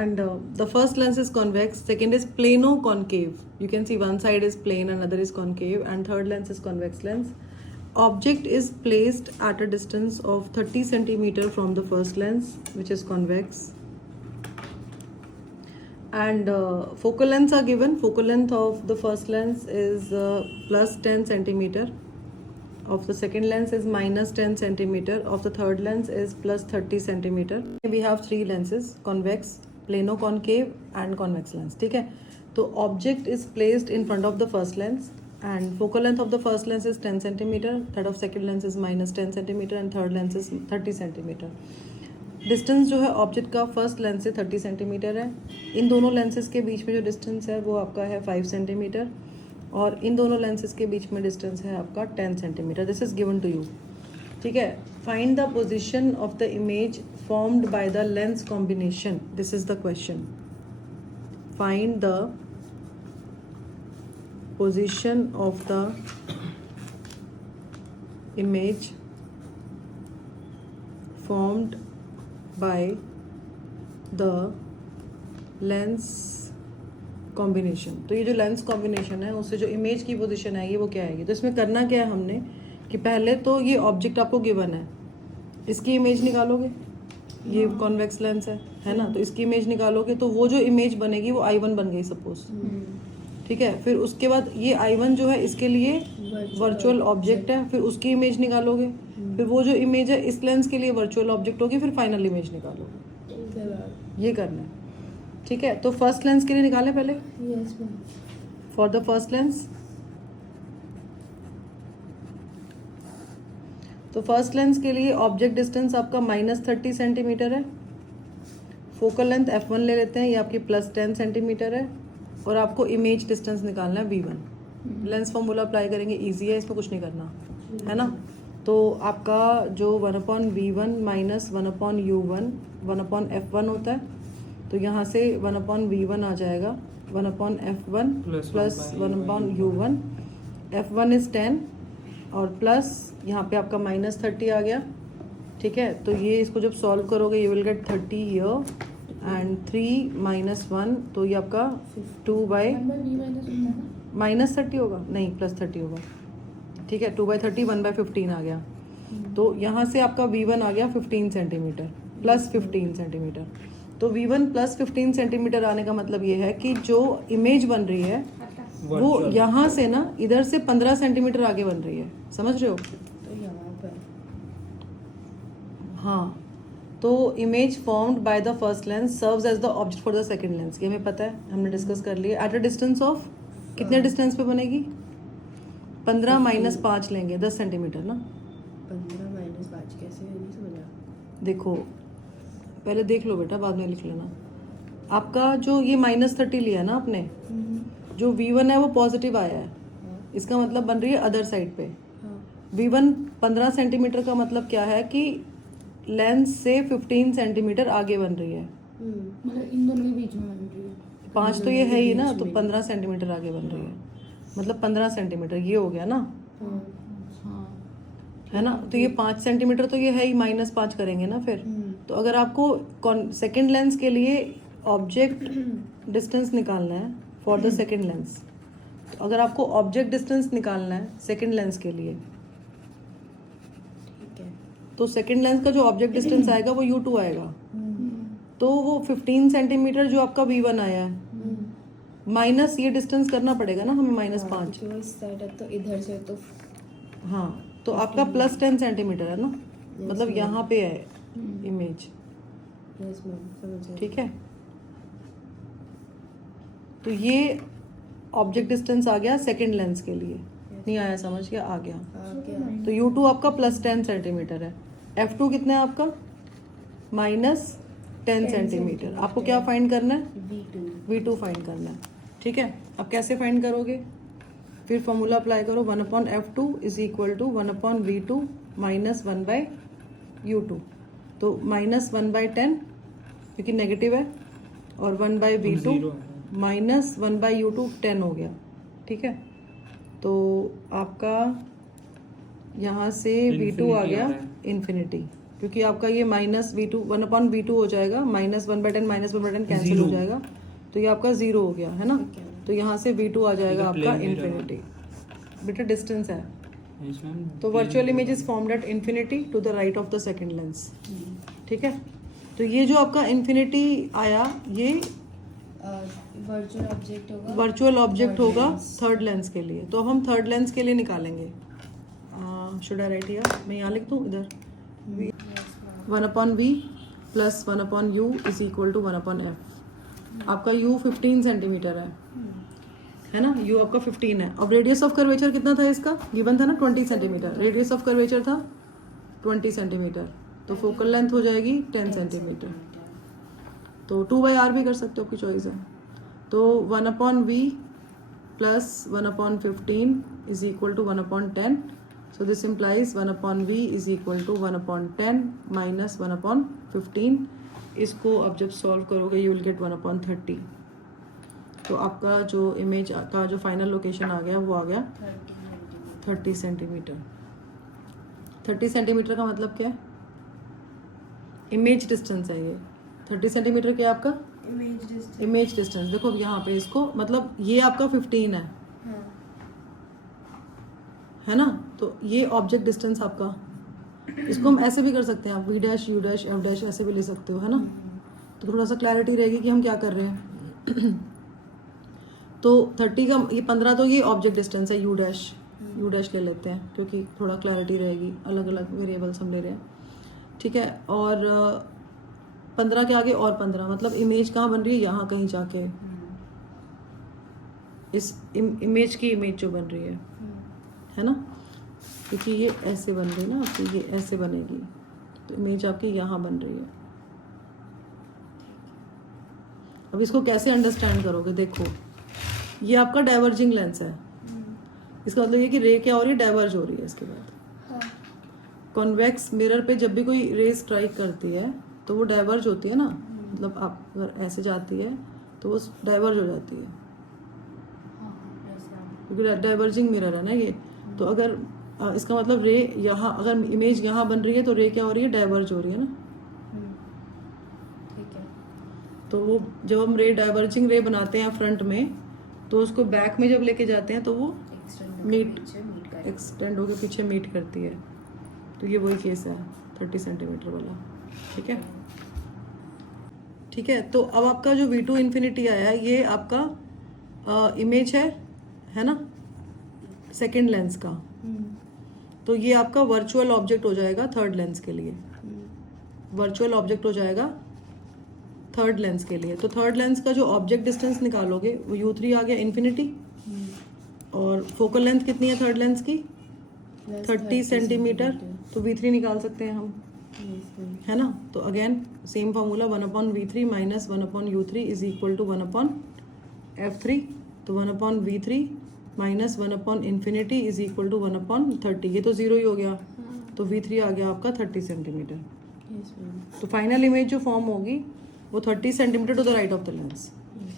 and the first lens is convex, second is plano-concave. You can see one side is plane, another is concave, and third lens is convex lens. Object is placed at a distance of 30 centimeter from the first lens, which is convex. And focal lengths are given. Focal length of the first lens is plus 10 centimeter. Of the second lens is minus 10 centimeter. Of the third lens is plus 30 centimeter. We have 3 lenses: convex, plano concave and convex lens, ठीक है। तो object is placed in front of the first lens and focal length of the first lens is 10 centimetre, that of second lens is -10 centimetre and third lens is 30 centimetre. Distance जो है object का first lens से 30 centimetre है। इन दोनों lenses के बीच में जो distance है वो आपका है 5 सेंटीमीटर और इन दोनों लेंसेज के बीच में डिस्टेंस है आपका 10 centimetre. This is given to you, ठीक है। Find the position of the image formed by the lens combination, this is the question. Find the position of the image formed by the lens combination। तो ये जो lens combination है उससे जो image की position आएगी वो क्या आएगी। तो इसमें करना क्या है हमने कि पहले तो ये ऑब्जेक्ट आपको गिवन है, इसकी इमेज निकालोगे, ये कॉन्वेक्स लेंस है ना, तो इसकी इमेज निकालोगे तो वो जो इमेज बनेगी वो I1 बन गई सपोज, ठीक है। फिर उसके बाद ये I1 जो है इसके लिए वर्चुअल ऑब्जेक्ट है, फिर उसकी इमेज निकालोगे, फिर वो जो इमेज है इस लेंस के लिए वर्चुअल ऑब्जेक्ट होगी, फिर फाइनल इमेज निकालोगे। ये करना है, ठीक है। तो फर्स्ट लेंस के लिए निकालें पहले। Yes ma'am. For the first lens, तो फर्स्ट लेंस के लिए ऑब्जेक्ट डिस्टेंस आपका -30 सेंटीमीटर है। फोकल लेंथ f1 ले लेते हैं, ये आपकी +10 सेंटीमीटर है और आपको इमेज डिस्टेंस निकालना है v1। लेंस फॉर्मूला अप्लाई करेंगे, इजी है, इसमें कुछ नहीं करना, है ना। तो आपका जो 1/v1 - 1/u1 1/f1 होता है, तो यहाँ से 1/v1 आ जाएगा 1/f1 plus 1/u1। f1 is 10 और प्लस यहाँ पे आपका -30 आ गया, ठीक है। तो ये इसको जब सॉल्व करोगे you will get 30 here and 3 - 1, तो ये आपका 2/- -30 होगा, नहीं +30 होगा, ठीक है। 2/30 1/15 आ गया। तो यहाँ से आपका v1 आ गया 15 सेंटीमीटर प्लस 15 सेंटीमीटर। तो v1 प्लस 15 सेंटीमीटर आने का मतलब ये है कि जो इमेज बन रही है वो यहाँ से ना इधर से 15 सेंटीमीटर आगे बन रही है, समझ रहे हो। तो यहाँ पर हाँ, तो image formed by the first lens serves as the object for the second lens, ये हमें पता है, हमने डिस्कस कर लिया। एट अ डिस्टेंस ऑफ कितने डिस्टेंस पे बनेगी, 15 - 5 लेंगे 10 सेंटीमीटर ना। 15 - 5 कैसे, नहीं समझा। देखो पहले देख लो बेटा, बाद में लिख लेना। आपका जो ये -30 लिया ना आपने, जो v1 है वो पॉजिटिव आया है, इसका मतलब बन रही है अदर साइड पे। v1 15 सेंटीमीटर का मतलब क्या है कि लेंस से 15 सेंटीमीटर आगे बन रही है, मतलब इन दोनों के बीच में बन रही है। 5 तो ये है ही ना, तो 15 सेंटीमीटर आगे बन रही है, मतलब 15 सेंटीमीटर ये हो गया ना, हाँ, है ना। तो ये 5 सेंटीमीटर तो ये है ही, -5 करेंगे ना फिर। तो अगर आपको सेकेंड लेंस के लिए ऑब्जेक्ट डिस्टेंस निकालना है फॉर द सेकेंड लेंस, तो अगर आपको ऑब्जेक्ट डिस्टेंस निकालना है सेकेंड लेंस के लिए, ठीक है। तो सेकेंड लेंस का जो ऑब्जेक्ट डिस्टेंस आएगा वो u2 आएगा। तो वो 15 सेंटीमीटर जो आपका v1 आया है माइनस ये डिस्टेंस करना पड़ेगा ना हमें, -5। जो इस साइड है तो इधर से तो हाँ, तो आपका +10 सेंटीमीटर है ना, मतलब यहाँ पे है इमेज, यस मैम समझ गई। ठीक है। तो ये ऑब्जेक्ट डिस्टेंस आ गया सेकेंड लेंस के लिए, नहीं आया समझ गया, आ गया। क्या तो u2 आपका +10 सेंटीमीटर है, f2 कितना है आपका -10 सेंटीमीटर। आपको क्या फाइंड करना है, v2 फाइंड करना है, ठीक है। अब कैसे फाइंड करोगे, फिर फॉर्मूला अप्लाई करो, 1/f2 is equal to 1/v2 -1/u2। तो -1/10 क्योंकि नेगेटिव है, और 1/v2 -1/u2 10 हो गया, ठीक है। तो आपका यहाँ से v2 आ गया इन्फिनिटी, क्योंकि आपका ये -v2 1/v2 हो जाएगा, -1/10 -1/10 कैंसिल हो जाएगा, तो ये आपका 0 हो गया है ना। तो यहाँ से v2 आ जाएगा आपका इन्फिनिटी, बेटा डिस्टेंस है। तो virtual image is formed at infinity to the right of the second lens, ठीक है। तो ये जो आपका इन्फिनिटी आया ये वर्चुअल ऑब्जेक्ट होगा थर्ड लेंस के लिए। तो हम थर्ड लेंस के लिए निकालेंगे, शुड आई राइट हियर, मैं यहाँ लिख दूँ इधर, 1/v plus 1/u is equal to 1/f। आपका u 15 सेंटीमीटर है ना, u आपका 15 है। अब रेडियस ऑफ कर्वेचर कितना था इसका, गिवन था ना 20 सेंटीमीटर, रेडियस ऑफ कर्वेचर था 20 सेंटीमीटर, तो फोकल लेंथ हो जाएगी 10 सेंटीमीटर। तो 2/r भी कर सकते हो, आपकी चॉइस है। तो 1/v plus 1/15 is equal to 1/10। So this implies 1/v is equal to 1/10 minus 1/15। इसको अब जब सॉल्व करोगे यू विल गेट 1/30। तो आपका जो इमेज का जो फाइनल लोकेशन आ गया वो आ गया 30 सेंटीमीटर। 30 सेंटीमीटर का मतलब क्या है, इमेज डिस्टेंस है ये। 30 सेंटीमीटर क्या है आपका इमेज डिस्टेंस। देखो अब यहाँ पे इसको मतलब ये आपका 15 है ना, तो ये ऑब्जेक्ट डिस्टेंस आपका, इसको हम ऐसे भी कर सकते हैं, आप v dash u dash f dash ऐसे भी ले सकते हो, है ना। तो थोड़ा सा क्लैरिटी रहेगी कि हम क्या कर रहे हैं। तो 30 का ये 15 तो ये ऑब्जेक्ट डिस्टेंस है, u डैश ले लेते हैं क्योंकि थोड़ा क्लैरिटी रहेगी, अलग अलग वेरिएबल्स हम ले रहे हैं, ठीक है। और 15 के आगे और 15, मतलब इमेज कहाँ बन रही है, यहाँ कहीं जाके इस इमेज की इमेज जो बन रही है ना, क्योंकि ये ऐसे बन रही है ना आपकी, ये ऐसे बनेगी, तो इमेज आपकी यहाँ बन रही है। अब इसको कैसे अंडरस्टैंड करोगे, देखो ये आपका डाइवर्जिंग लेंस है, इसका मतलब ये कि रे क्या हो रही है, डाइवर्ज हो रही है। इसके बाद कॉन्वेक्स मिरर पे जब भी कोई रे स्ट्राइक करती है तो वो डाइवर्ज होती है ना, मतलब आप अगर ऐसे जाती है तो वो डाइवर्ज हो जाती है, क्योंकि डाइवर्जिंग मिरर है ना ये। तो अगर इसका मतलब रे यहाँ, अगर इमेज यहाँ बन रही है तो रे क्या हो रही है, डाइवर्ज हो रही है ना। ठीक है। तो वो जब हम रे डाइवर्जिंग रे बनाते हैं फ्रंट में, तो उसको बैक में जब लेके जाते हैं तो वो एक्सटेंड होकर पीछे मीट करती है। तो ये वही केस है 30 सेंटीमीटर वाला, ठीक है। ठीक है, तो अब आपका जो V2 इन्फिनिटी आया है ये आपका इमेज है ना, सेकेंड लेंस का। तो ये आपका वर्चुअल ऑब्जेक्ट हो जाएगा थर्ड लेंस के लिए, वर्चुअल ऑब्जेक्ट हो जाएगा थर्ड लेंस के लिए। तो थर्ड लेंस का जो ऑब्जेक्ट डिस्टेंस निकालोगे वो u3 आ गया इन्फिनिटी, और फोकल लेंथ कितनी है थर्ड लेंस की 30 सेंटीमीटर, तो v3 निकाल सकते हैं हम, है ना। तो again same formula 1/v3 minus 1/u3 is equal to 1/f3। तो 1/v3 minus 1/infinity is equal to 1/30। ये तो जीरो ही हो गया, तो v3 आ गया आपका 30 सेंटीमीटर। तो फाइनल इमेज जो फॉर्म होगी वो 30 centimetre to the right of the lens.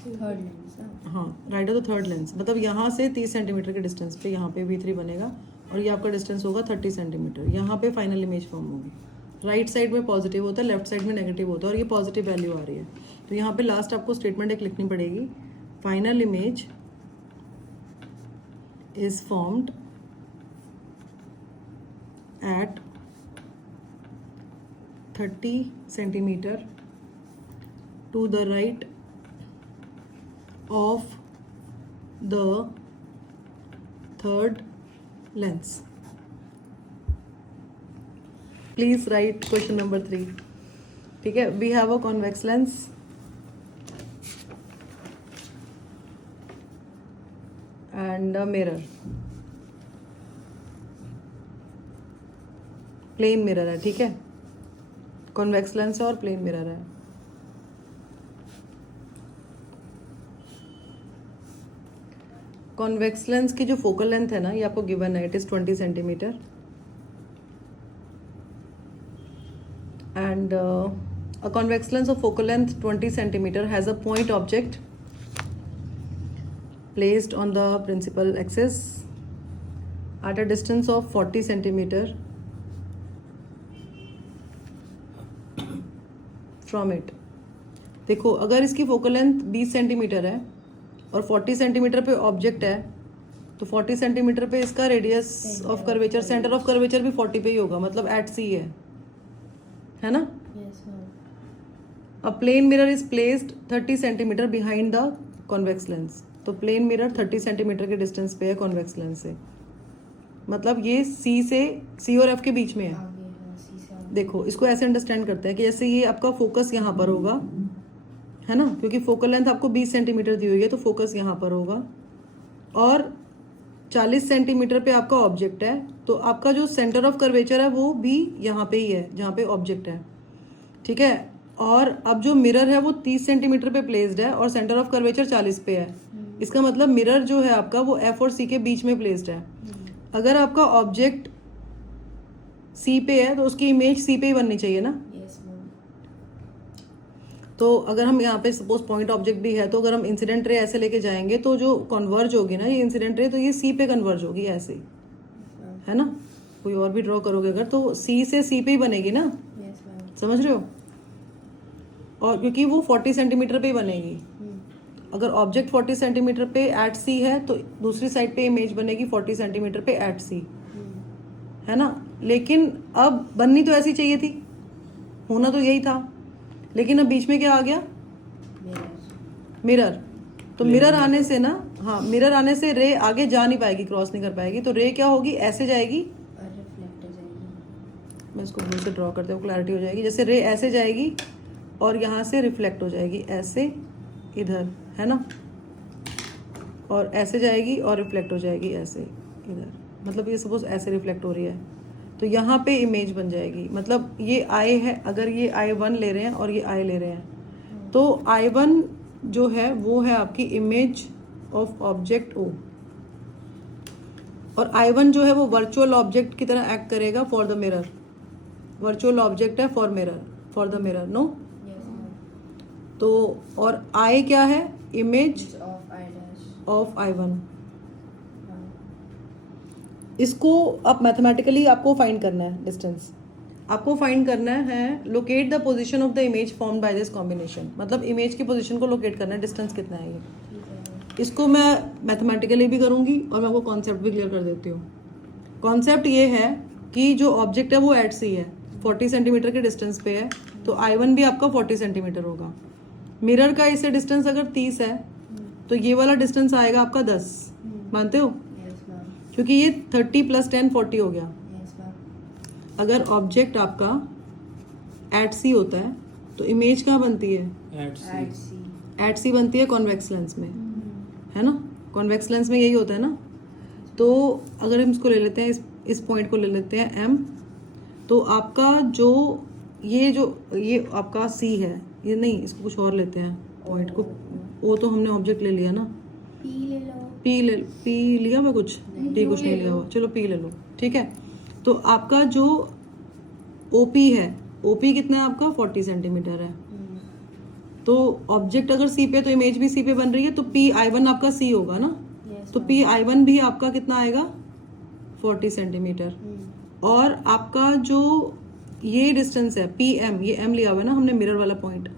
Third lens, हाँ, right of the third lens, मतलब यहाँ से 30 सेंटीमीटर के डिस्टेंस पे यहाँ पे v3 बनेगा, और ये आपका डिस्टेंस होगा 30 सेंटीमीटर। यहाँ पे फाइनल इमेज फॉर्म होगी। राइट साइड में पॉजिटिव होता है, लेफ्ट साइड में नेगेटिव होता है, और ये पॉजिटिव वैल्यू आ रही है। तो यहाँ पे लास्ट आपको स्टेटमेंट एक लिखनी पड़ेगी, final image is formed at 30 centimeter to the right of the third lens. Please write question number 3. ठीक है, we have a convex lens and a mirror, plane mirror है, ठीक है। कॉन्वेक्स लेंस है और प्लेन मिरर है। Convex lens की जो फोकल लेंथ है ना, ये आपको गिवन है, it is 20 centimetre, and a convex lens of focal length 20 centimetre has a point object placed on the principal axis at a distance of 40 centimeter from it. देखो अगर इसकी फोकल लेंथ 20 सेंटीमीटर है और 40 centimetre पे object है, तो 40 centimetre पे इसका radius of curvature, centre of curvature भी 40 पे ही होगा, मतलब एट सी है ना। A plane mirror is placed 30 centimetre behind the convex lens. तो प्लेन मिरर 30 सेंटीमीटर के डिस्टेंस पे है कॉन्वेक्स लेंस से, मतलब ये सी और एफ के बीच में है। देखो इसको ऐसे अंडरस्टैंड करते हैं कि जैसे ये आपका फोकस यहाँ पर होगा, है ना, क्योंकि फोकल लेंथ आपको 20 सेंटीमीटर दी हुई है तो फोकस यहाँ पर होगा, और 40 सेंटीमीटर पे आपका ऑब्जेक्ट है, तो आपका जो सेंटर ऑफ कर्वेचर है वो भी यहाँ पे ही है जहाँ पे ऑब्जेक्ट है, ठीक है। और अब जो मिरर है वो 30 सेंटीमीटर पे प्लेस्ड है और सेंटर ऑफ कर्वेचर 40 पे है। इसका मतलब मिरर जो है आपका वो एफ और सी के बीच में प्लेस्ड है। अगर आपका ऑब्जेक्ट सी पे है तो उसकी इमेज सी पे ही बननी चाहिए ना। Yes ma'am. तो अगर हम यहाँ पे सपोज पॉइंट ऑब्जेक्ट भी है तो अगर हम इंसिडेंट रे ऐसे लेके जाएंगे तो जो कन्वर्ज होगी ना ये इंसिडेंट रे, तो ये सी पे कन्वर्ज होगी ऐसे ही, है ना। कोई और भी ड्रॉ करोगे अगर तो सी से सी पे ही बनेगी ना, यस मैम। समझ रहे हो। और क्योंकि वो 40 सेंटीमीटर पे ही बनेगी। अगर ऑब्जेक्ट 40 सेंटीमीटर पे एट सी है तो दूसरी साइड पे इमेज बनेगी 40 सेंटीमीटर पे एट सी, है ना। लेकिन अब बननी तो ऐसी चाहिए थी, होना तो यही था, लेकिन अब बीच में क्या आ गया, मिरर। तो मिरर आने से ना, हाँ मिरर आने से रे आगे जा नहीं पाएगी, क्रॉस नहीं कर पाएगी, तो रे क्या होगी, ऐसे जाएगी। और रिफ्लेक्ट हो जाएगी। मैं इसको ब्लू से ड्रॉ करते हुए क्लैरिटी हो जाएगी। जैसे रे ऐसे जाएगी और यहाँ से रिफ्लेक्ट हो जाएगी ऐसे इधर, है ना, और ऐसे जाएगी और रिफ्लेक्ट हो जाएगी ऐसे इधर। मतलब ये सपोज ऐसे रिफ्लेक्ट हो रही है तो यहाँ पे इमेज बन जाएगी। मतलब ये आई है, अगर ये I1 ले रहे हैं और ये I ले रहे हैं तो I1 जो है वो है आपकी इमेज ऑफ ऑब्जेक्ट O, और I1 जो है वो वर्चुअल ऑब्जेक्ट की तरह एक्ट करेगा for the mirror. Virtual object है for mirror, for the mirror, no. Yes ma'am. तो और I क्या है, image of I dash. Of I1। इसको आप मैथमेटिकली आपको फाइंड करना है, डिस्टेंस आपको फाइंड करना है। Locate the position of the image formed by this combination, मतलब इमेज की पोजीशन को लोकेट करना है, डिस्टेंस कितना है ये। इसको मैं मैथमेटिकली भी करूंगी और मैं आपको कॉन्सेप्ट भी क्लियर कर देती हूँ। कॉन्सेप्ट ये है कि जो ऑब्जेक्ट है वो एट सी है, 40 सेंटीमीटर के डिस्टेंस पे है, तो I1 भी आपका 40 सेंटीमीटर होगा। मिरर का इससे डिस्टेंस अगर 30 है तो ये वाला डिस्टेंस आएगा आपका 10, मानते हो, यस मैम। क्योंकि ये 30 + 10 40 हो गया। Yes ma'am. अगर ऑब्जेक्ट आपका एट सी होता है तो इमेज कहाँ बनती है, एट सी। एट सी बनती है कॉन्वेक्स लेंस में, है ना। कॉन्वेक्स लेंस में यही होता है ना। तो अगर हम इसको ले लेते हैं, इस पॉइंट को ले लेते हैं M, तो आपका जो ये आपका C है, ये नहीं, इसको कुछ और लेते हैं पॉइंट को। वो तो हमने ऑब्जेक्ट ले लिया ना, पी ले लो। P लिया हुआ कुछ, D कुछ नहीं लिया हुआ, चलो P ले लो, ठीक है। तो आपका जो OP है, OP कितना है आपका 40 सेंटीमीटर है। तो ऑब्जेक्ट अगर C पे तो इमेज भी C पे बन रही है, तो PI1 आपका C होगा ना। तो PI1 भी आपका कितना आएगा 40 सेंटीमीटर। और आपका जो ये डिस्टेंस है PM, ये M लिया हुआ है ना हमने मिरर वाला पॉइंट,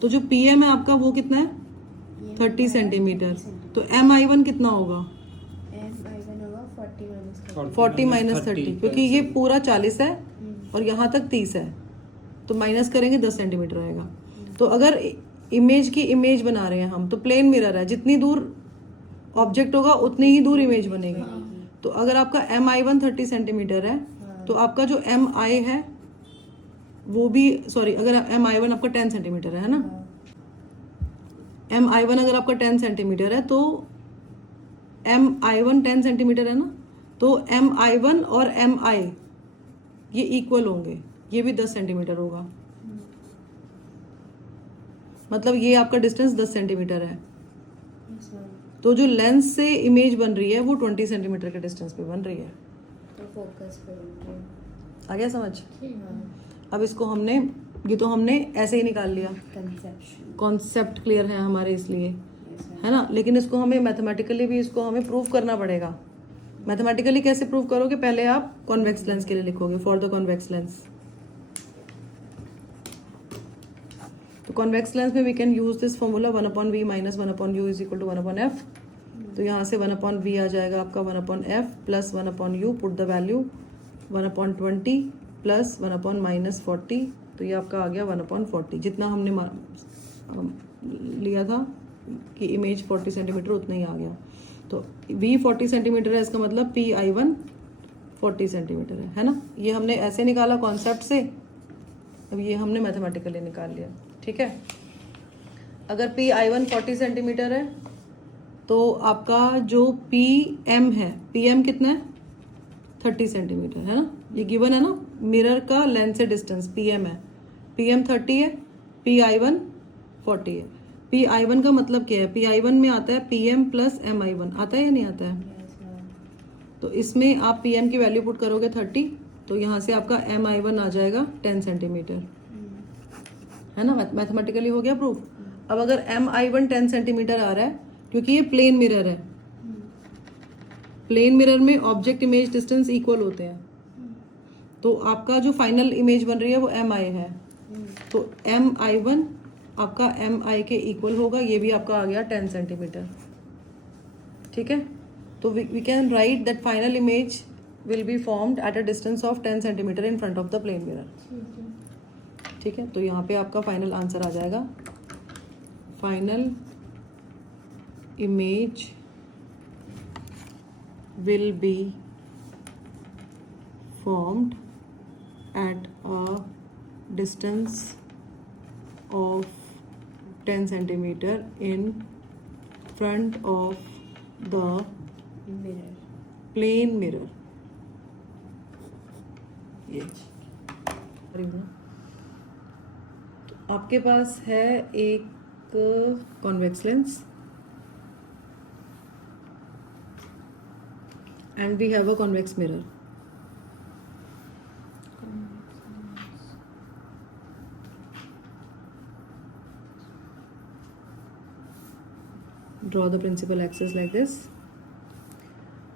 तो जो PM है आपका वो कितना है 30 सेंटीमीटर। तो MI1 कितना होगा, MI1 होगा 40 - 30, क्योंकि ये पूरा 40 है और यहाँ तक 30 है, तो माइनस करेंगे 10 सेंटीमीटर आएगा। तो अगर इमेज की इमेज बना रहे हैं हम, तो प्लेन मिरर है, जितनी दूर ऑब्जेक्ट होगा उतनी ही दूर इमेज बनेगी। तो अगर आपका MI1 30 सेंटीमीटर है तो आपका जो MI है वो भी, सॉरी, अगर MI1 आपका 10 सेंटीमीटर है ना, MI1 अगर आपका 10 सेंटीमीटर है तो MI1 10 सेंटीमीटर है ना, तो MI1 और MI ये इक्वल होंगे, ये भी 10 सेंटीमीटर होगा। मतलब ये आपका डिस्टेंस 10 सेंटीमीटर है। तो जो लेंस से इमेज बन रही है वो 20 सेंटीमीटर के डिस्टेंस पे बन रही है। तो फोकस पे आ गया समझ। अब इसको हमने, ये तो हमने ऐसे ही निकाल लिया, कंसेप्शन। कॉन्सेप्ट क्लियर है हमारे इसलिए, है ना। लेकिन इसको हमें मैथमेटिकली भी इसको हमें प्रूव करना पड़ेगा। मैथमेटिकली कैसे प्रूव करोगे, पहले आप कॉन्वेक्स लेंस के लिए लिखोगे, फॉर द कॉन्वेक्स लेंस। तो कॉन्वेक्स लेंस में we can use this formula 1/v - 1/u = 1/f। तो यहाँ से 1/v आ जाएगा आपका 1/f + 1/u, put the value 1/20 + 1/-40, तो ये आपका आ गया 1/40। जितना हमने लिया था कि इमेज 40 सेंटीमीटर, उतना ही आ गया। तो v 40 सेंटीमीटर है, इसका मतलब PI1 40 सेंटीमीटर है ना। ये हमने ऐसे निकाला कॉन्सेप्ट से, अब ये हमने मैथमेटिकली निकाल लिया, ठीक है। अगर पी आई वन 40 सेंटीमीटर है तो आपका जो पी एम है, पी एम कितना है 30 सेंटीमीटर है ना, ये गिवन है ना, मिरर का लेंथ से डिस्टेंस पी एम है, पी एम 30 है, पी आई वन 40 है। पी आई वन का मतलब क्या है, पी आई वन में आता है P M plus M I one, आता है या नहीं आता है? Yes ma'am. तो इसमें आप पी एम की वैल्यू पुट करोगे 30, तो यहाँ से आपका एम आई वन आ जाएगा 10 सेंटीमीटर, है ना, मैथमेटिकली हो गया प्रूफ। अब अगर एम आई वन 10 सेंटीमीटर आ रहा है, क्योंकि ये प्लेन मिरर है, प्लेन मिरर में ऑब्जेक्ट इमेज डिस्टेंस इक्वल होते हैं, तो आपका जो फाइनल इमेज बन रही है वो एम आई है, तो एम आई वन आपका एम आई के इक्वल होगा, ये भी आपका आ गया 10 सेंटीमीटर। ठीक है, तो we can write that final image will be formed at a distance of 10 centimetre in front of the plane mirror. ठीक है, तो यहाँ पे आपका फाइनल आंसर आ जाएगा, final image will be formed at a distance of 10 centimeter in front of the mirror. plane mirror। ये तो आपके पास है एक convex lens and we have a convex mirror. Draw the principal axis like this.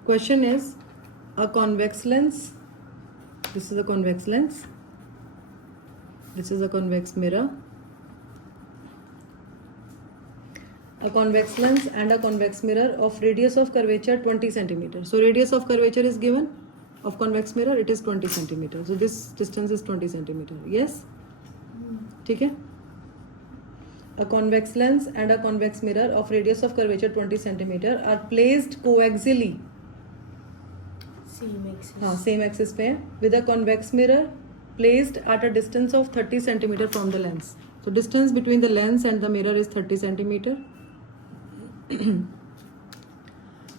Question is, a convex lens, this is a convex lens, this is a convex mirror, a convex lens and a convex mirror of radius of curvature 20 centimeter. So radius of curvature is given of convex mirror, it is 20 centimeter. So this distance is 20 centimeter. Yes? ठीक है? A convex lens and a convex mirror of radius of curvature 20 centimeter are placed coaxially. Same axis. हाँ, same axis पे है, with a convex mirror placed at a distance of 30 centimeter from the lens. So distance between the lens and the mirror is 30 centimeter.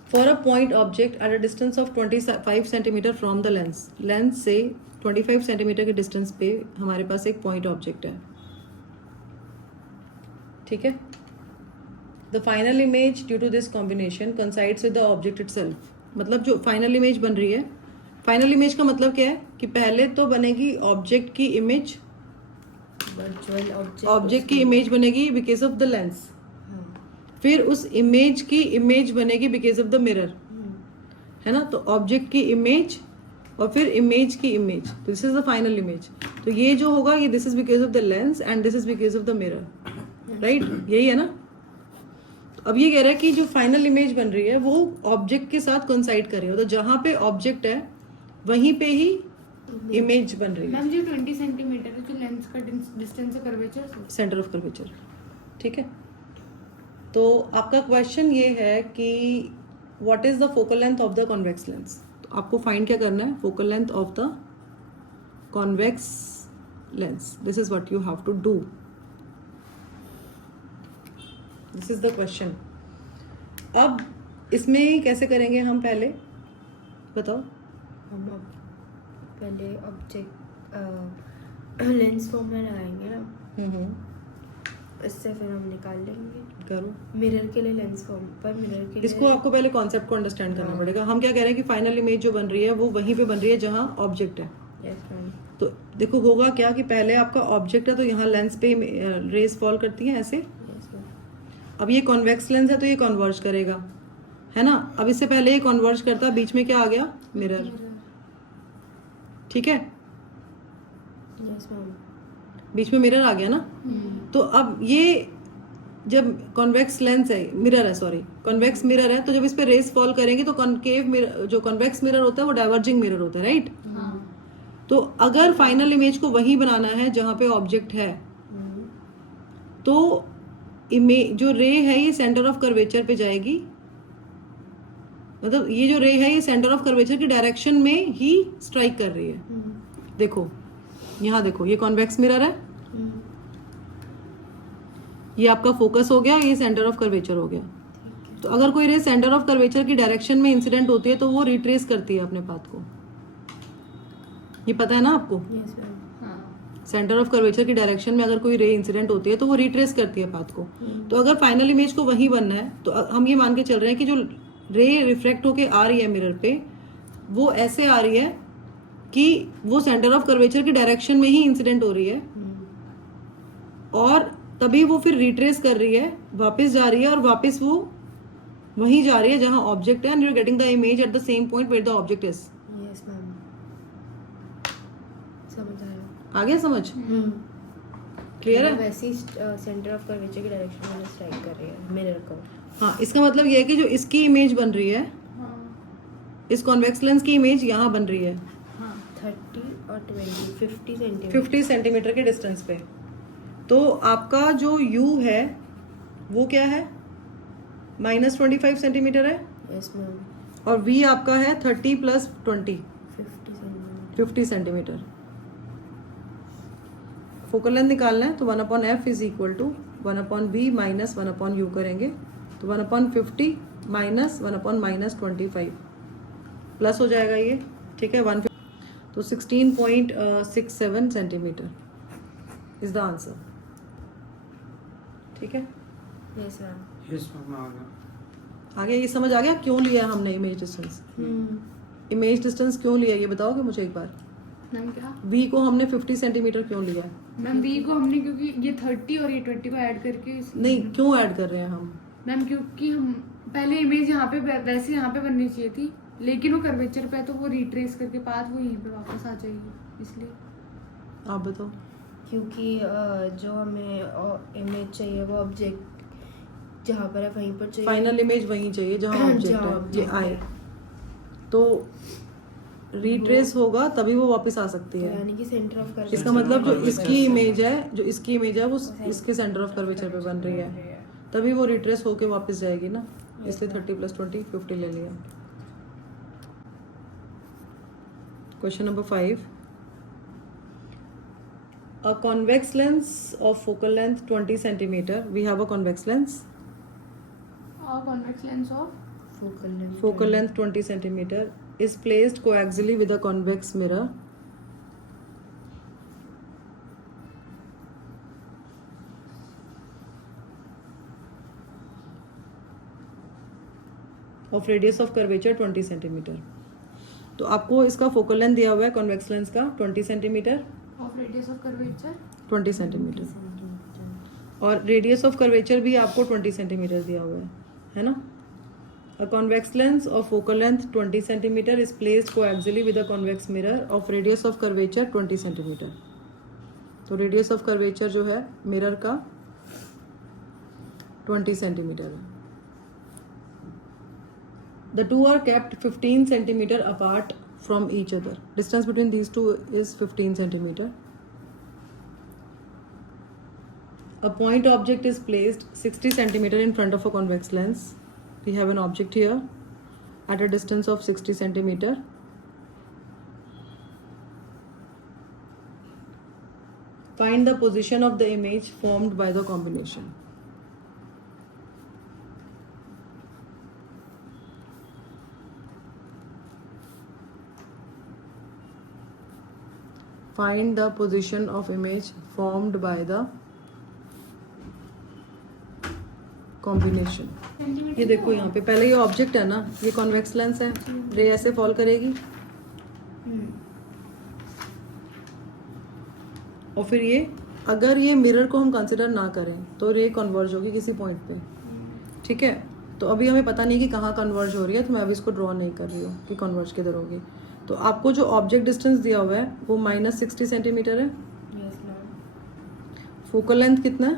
For a point object at a distance of 25 centimeter from the lens, lens से 25 centimetre के distance पे हमारे पास एक point object है। ठीक है, the final image due to this combination coincides with the object itself. मतलब जो फाइनल इमेज बन रही है, फाइनल इमेज का मतलब क्या है कि पहले तो बनेगी ऑब्जेक्ट की इमेज, वर्चुअल ऑब्जेक्ट की इमेज बनेगी बिकॉज ऑफ द लेंस, फिर उस इमेज की इमेज बनेगी बिकॉज ऑफ द मिरर, है ना, तो ऑब्जेक्ट की इमेज और फिर इमेज की इमेज, तो this is the final image. तो ये जो होगा ये this is because of the lens and this is because of the mirror, right, यही है ना। तो अब ये कह रहा है कि जो फाइनल इमेज बन रही है वो ऑब्जेक्ट के साथ कोइंसाइड कर रही है, तो जहां पे ऑब्जेक्ट है वहीं पे ही इमेज बन रही है। मैम जो 20 सेंटीमीटर है जो लेंस का डिस्टेंस है कर्वेचर से, सेंटर ऑफ कर्वेचर। ठीक है, तो आपका क्वेश्चन ये है कि what is the focal length of the convex lens. तो आपको फाइंड क्या करना है, focal length of the convex lens. This is what you have to do, this is the question. अब इसमें कैसे करेंगे हम, पहले बताओ। हम अब पहले ऑब्जेक्ट लेंस फॉर्म में लगाएंगे ना, इससे फिर हम निकाल लेंगे। करो, मिरर के लिए लेंस फॉर्म पर, मिरर के लिए इसको आपको पहले कॉन्सेप्ट को अंडरस्टैंड करना पड़ेगा। हम क्या कह रहे हैं कि फाइनल इमेज जो बन रही है वो वहीं पे बन रही है जहां ऑब्जेक्ट है। Yes ma'am. तो देखो होगा क्या कि पहले आपका ऑब्जेक्ट है तो यहाँ लेंस पे रेज फॉल करती है ऐसे। Yes ma'am. अब ये कॉन्वेक्स लेंस है तो ये कन्वर्ज करेगा, है ना। अब इससे पहले ये कन्वर्ज करता, बीच में क्या आ गया, मिरर। ठीक है, यस मैम। बीच में मिरर आ गया ना। तो अब ये जब कॉन्वेक्स लेंस है, मिरर है, सॉरी कॉन्वेक्स मिरर है, तो जब इस पे रेज फॉल करेंगे तो कॉन्केव मिरर, जो कॉन्वेक्स मिरर होता है वो डाइवर्जिंग मिरर होता है, राइट। तो अगर फाइनल इमेज को वहीं बनाना है जहां पे ऑब्जेक्ट है, तो इमेज जो रे है ये सेंटर ऑफ कर्वेचर पे जाएगी, मतलब ये जो रे है ये सेंटर ऑफ कर्वेचर की डायरेक्शन में ही स्ट्राइक कर रही है। देखो यहाँ देखो, ये कॉन्वेक्स मिरर है, ये आपका फोकस हो गया, ये सेंटर ऑफ कर्वेचर हो गया. तो अगर कोई रे सेंटर ऑफ कर्वेचर की डायरेक्शन में इंसिडेंट होती है तो वो रिट्रेस करती है अपने पाथ को. ये पता है ना आपको? Yes ma'am. हाँ सेंटर ऑफ कर्वेचर की डायरेक्शन में अगर कोई रे इंसिडेंट होती है तो वो रिट्रेस करती है पाथ को. तो अगर फाइनल इमेज को वही बनना है तो हम ये मान के चल रहे हैं कि जो रे रिफ्लेक्ट होके आ रही है मिरर पे वो ऐसे आ रही है कि वो सेंटर ऑफ कर्वेचर की डायरेक्शन में ही इंसिडेंट हो रही है और तभी वो फिर रिट्रेस कर रही है, वापस जा रही है और वापस वो वहीं जा रही है जहां ऑब्जेक्ट है and you are getting the image at the same point where the object is. Yes ma'am. समझ आया. आ गया समझ? क्लियर है? वैसे ही सेंटर ऑफ कर्वेचर की डायरेक्शन में स्ट्राइक कर रही है मिरर को. हाँ, इसका मतलब ये है कि जो इसकी इमेज बन रही है, हाँ इस कॉन्वेक्स लेंस की इमेज यहाँ बन रही है हाँ 30 और 20 50 सेंटीमीटर. 50 सेंटीमीटर के डिस्टेंस पे. तो आपका जो u है वो क्या है? -25 सेंटीमीटर है यस मैम. और v आपका है 30 + 20 50 सेंटीमीटर. 50 सेंटीमीटर. फोकल लेंथ निकालना है तो 1/f is equal to 1/b minus 1/u करेंगे तो 1/50 माइनस 1/-25 प्लस हो जाएगा ये. ठीक है, 1 तो 16.67 सेंटीमीटर इज द आंसर. ठीक है, यस मैम. यस मैम आ गया. आगे ये समझ आ गया क्यों लिया हमने इमेज डिस्टेंस? इमेज डिस्टेंस क्यों लिया ये बताओगे मुझे एक बार? मैम क्या? v को हमने 50 सेंटीमीटर क्यों लिया? मैम बी को हमने क्योंकि ये 30 और ये 20 को ऐड करके नहीं, क्यों ऐड कर रहे हैं हम? मैम क्योंकि हम पहले इमेज यहाँ पे वैसे यहाँ पे बननी चाहिए थी लेकिन वो कर्वेचर पे है तो वो रिट्रेस करके पाथ वो यहीं पे वापस आ जाएगी इसलिए. आप बताओ. क्योंकि जो हमें इमेज चाहिए वो ऑब्जेक्ट जहाँ पर है वहीं पर चाहिए. फाइनल इमेज वहीं चाहिए जहाँ ऑब्जेक्ट जहाँ है, ये object आए है. तो रिट्रेस होगा तभी वो वापस आ सकती तो है. यानी कि सेंटर ऑफ कर्वेचर. इसका मतलब जो curvature इसकी से- इमेज है, जो इसकी इमेज है वो इसके सेंटर ऑफ कर्वेचर पे बन रही है तभी वो रिट्रेस होके वापस जाएगी ना, इसलिए 30 + 20 50 ले लिया. Question number 5. A convex lens of focal length 20 centimeter. We have a convex lens. Convex lens of Focal length 20 centimeter is placed coaxially with a convex mirror. Of radius of curvature 20 centimeter. तो आपको इसका focal length दिया हुआ है convex lens का 20 centimetre, of radius of curvature 20 centimetre और radius of curvature भी आपको 20 सेंटीमीटर दिया हुआ है ना. A convex lens of focal length 20 centimeter is placed coaxially with a convex mirror of radius of curvature 20 centimeter. तो radius of curvature जो है मिरर का 20 सेंटीमीटर है. The two are kept 15 centimeter apart from each other. Distance between these two is 15 centimeter. A point object is placed 60 centimeter in front of a convex lens. We have an object here at a distance of 60 centimeter. Find the position of the image formed by the combination. Find the position of image formed by the combination. ये देखो यहाँ पे पहले ये object है ना, ये convex lens है, रे ऐसे फॉल करेगी और फिर ये अगर ये मिरर को हम कंसिडर ना करें तो रे कन्वर्ज होगी किसी पॉइंट पे. ठीक है, तो अभी हमें पता नहीं कि कहाँ कन्वर्ज हो रही है तो मैं अभी इसको ड्रॉ नहीं कर रही हूँ कि कन्वर्ज किधर होगी. तो आपको जो ऑब्जेक्ट डिस्टेंस दिया हुआ है वो -60 सेंटीमीटर है. Yes ma'am. फोकल लेंथ कितना है?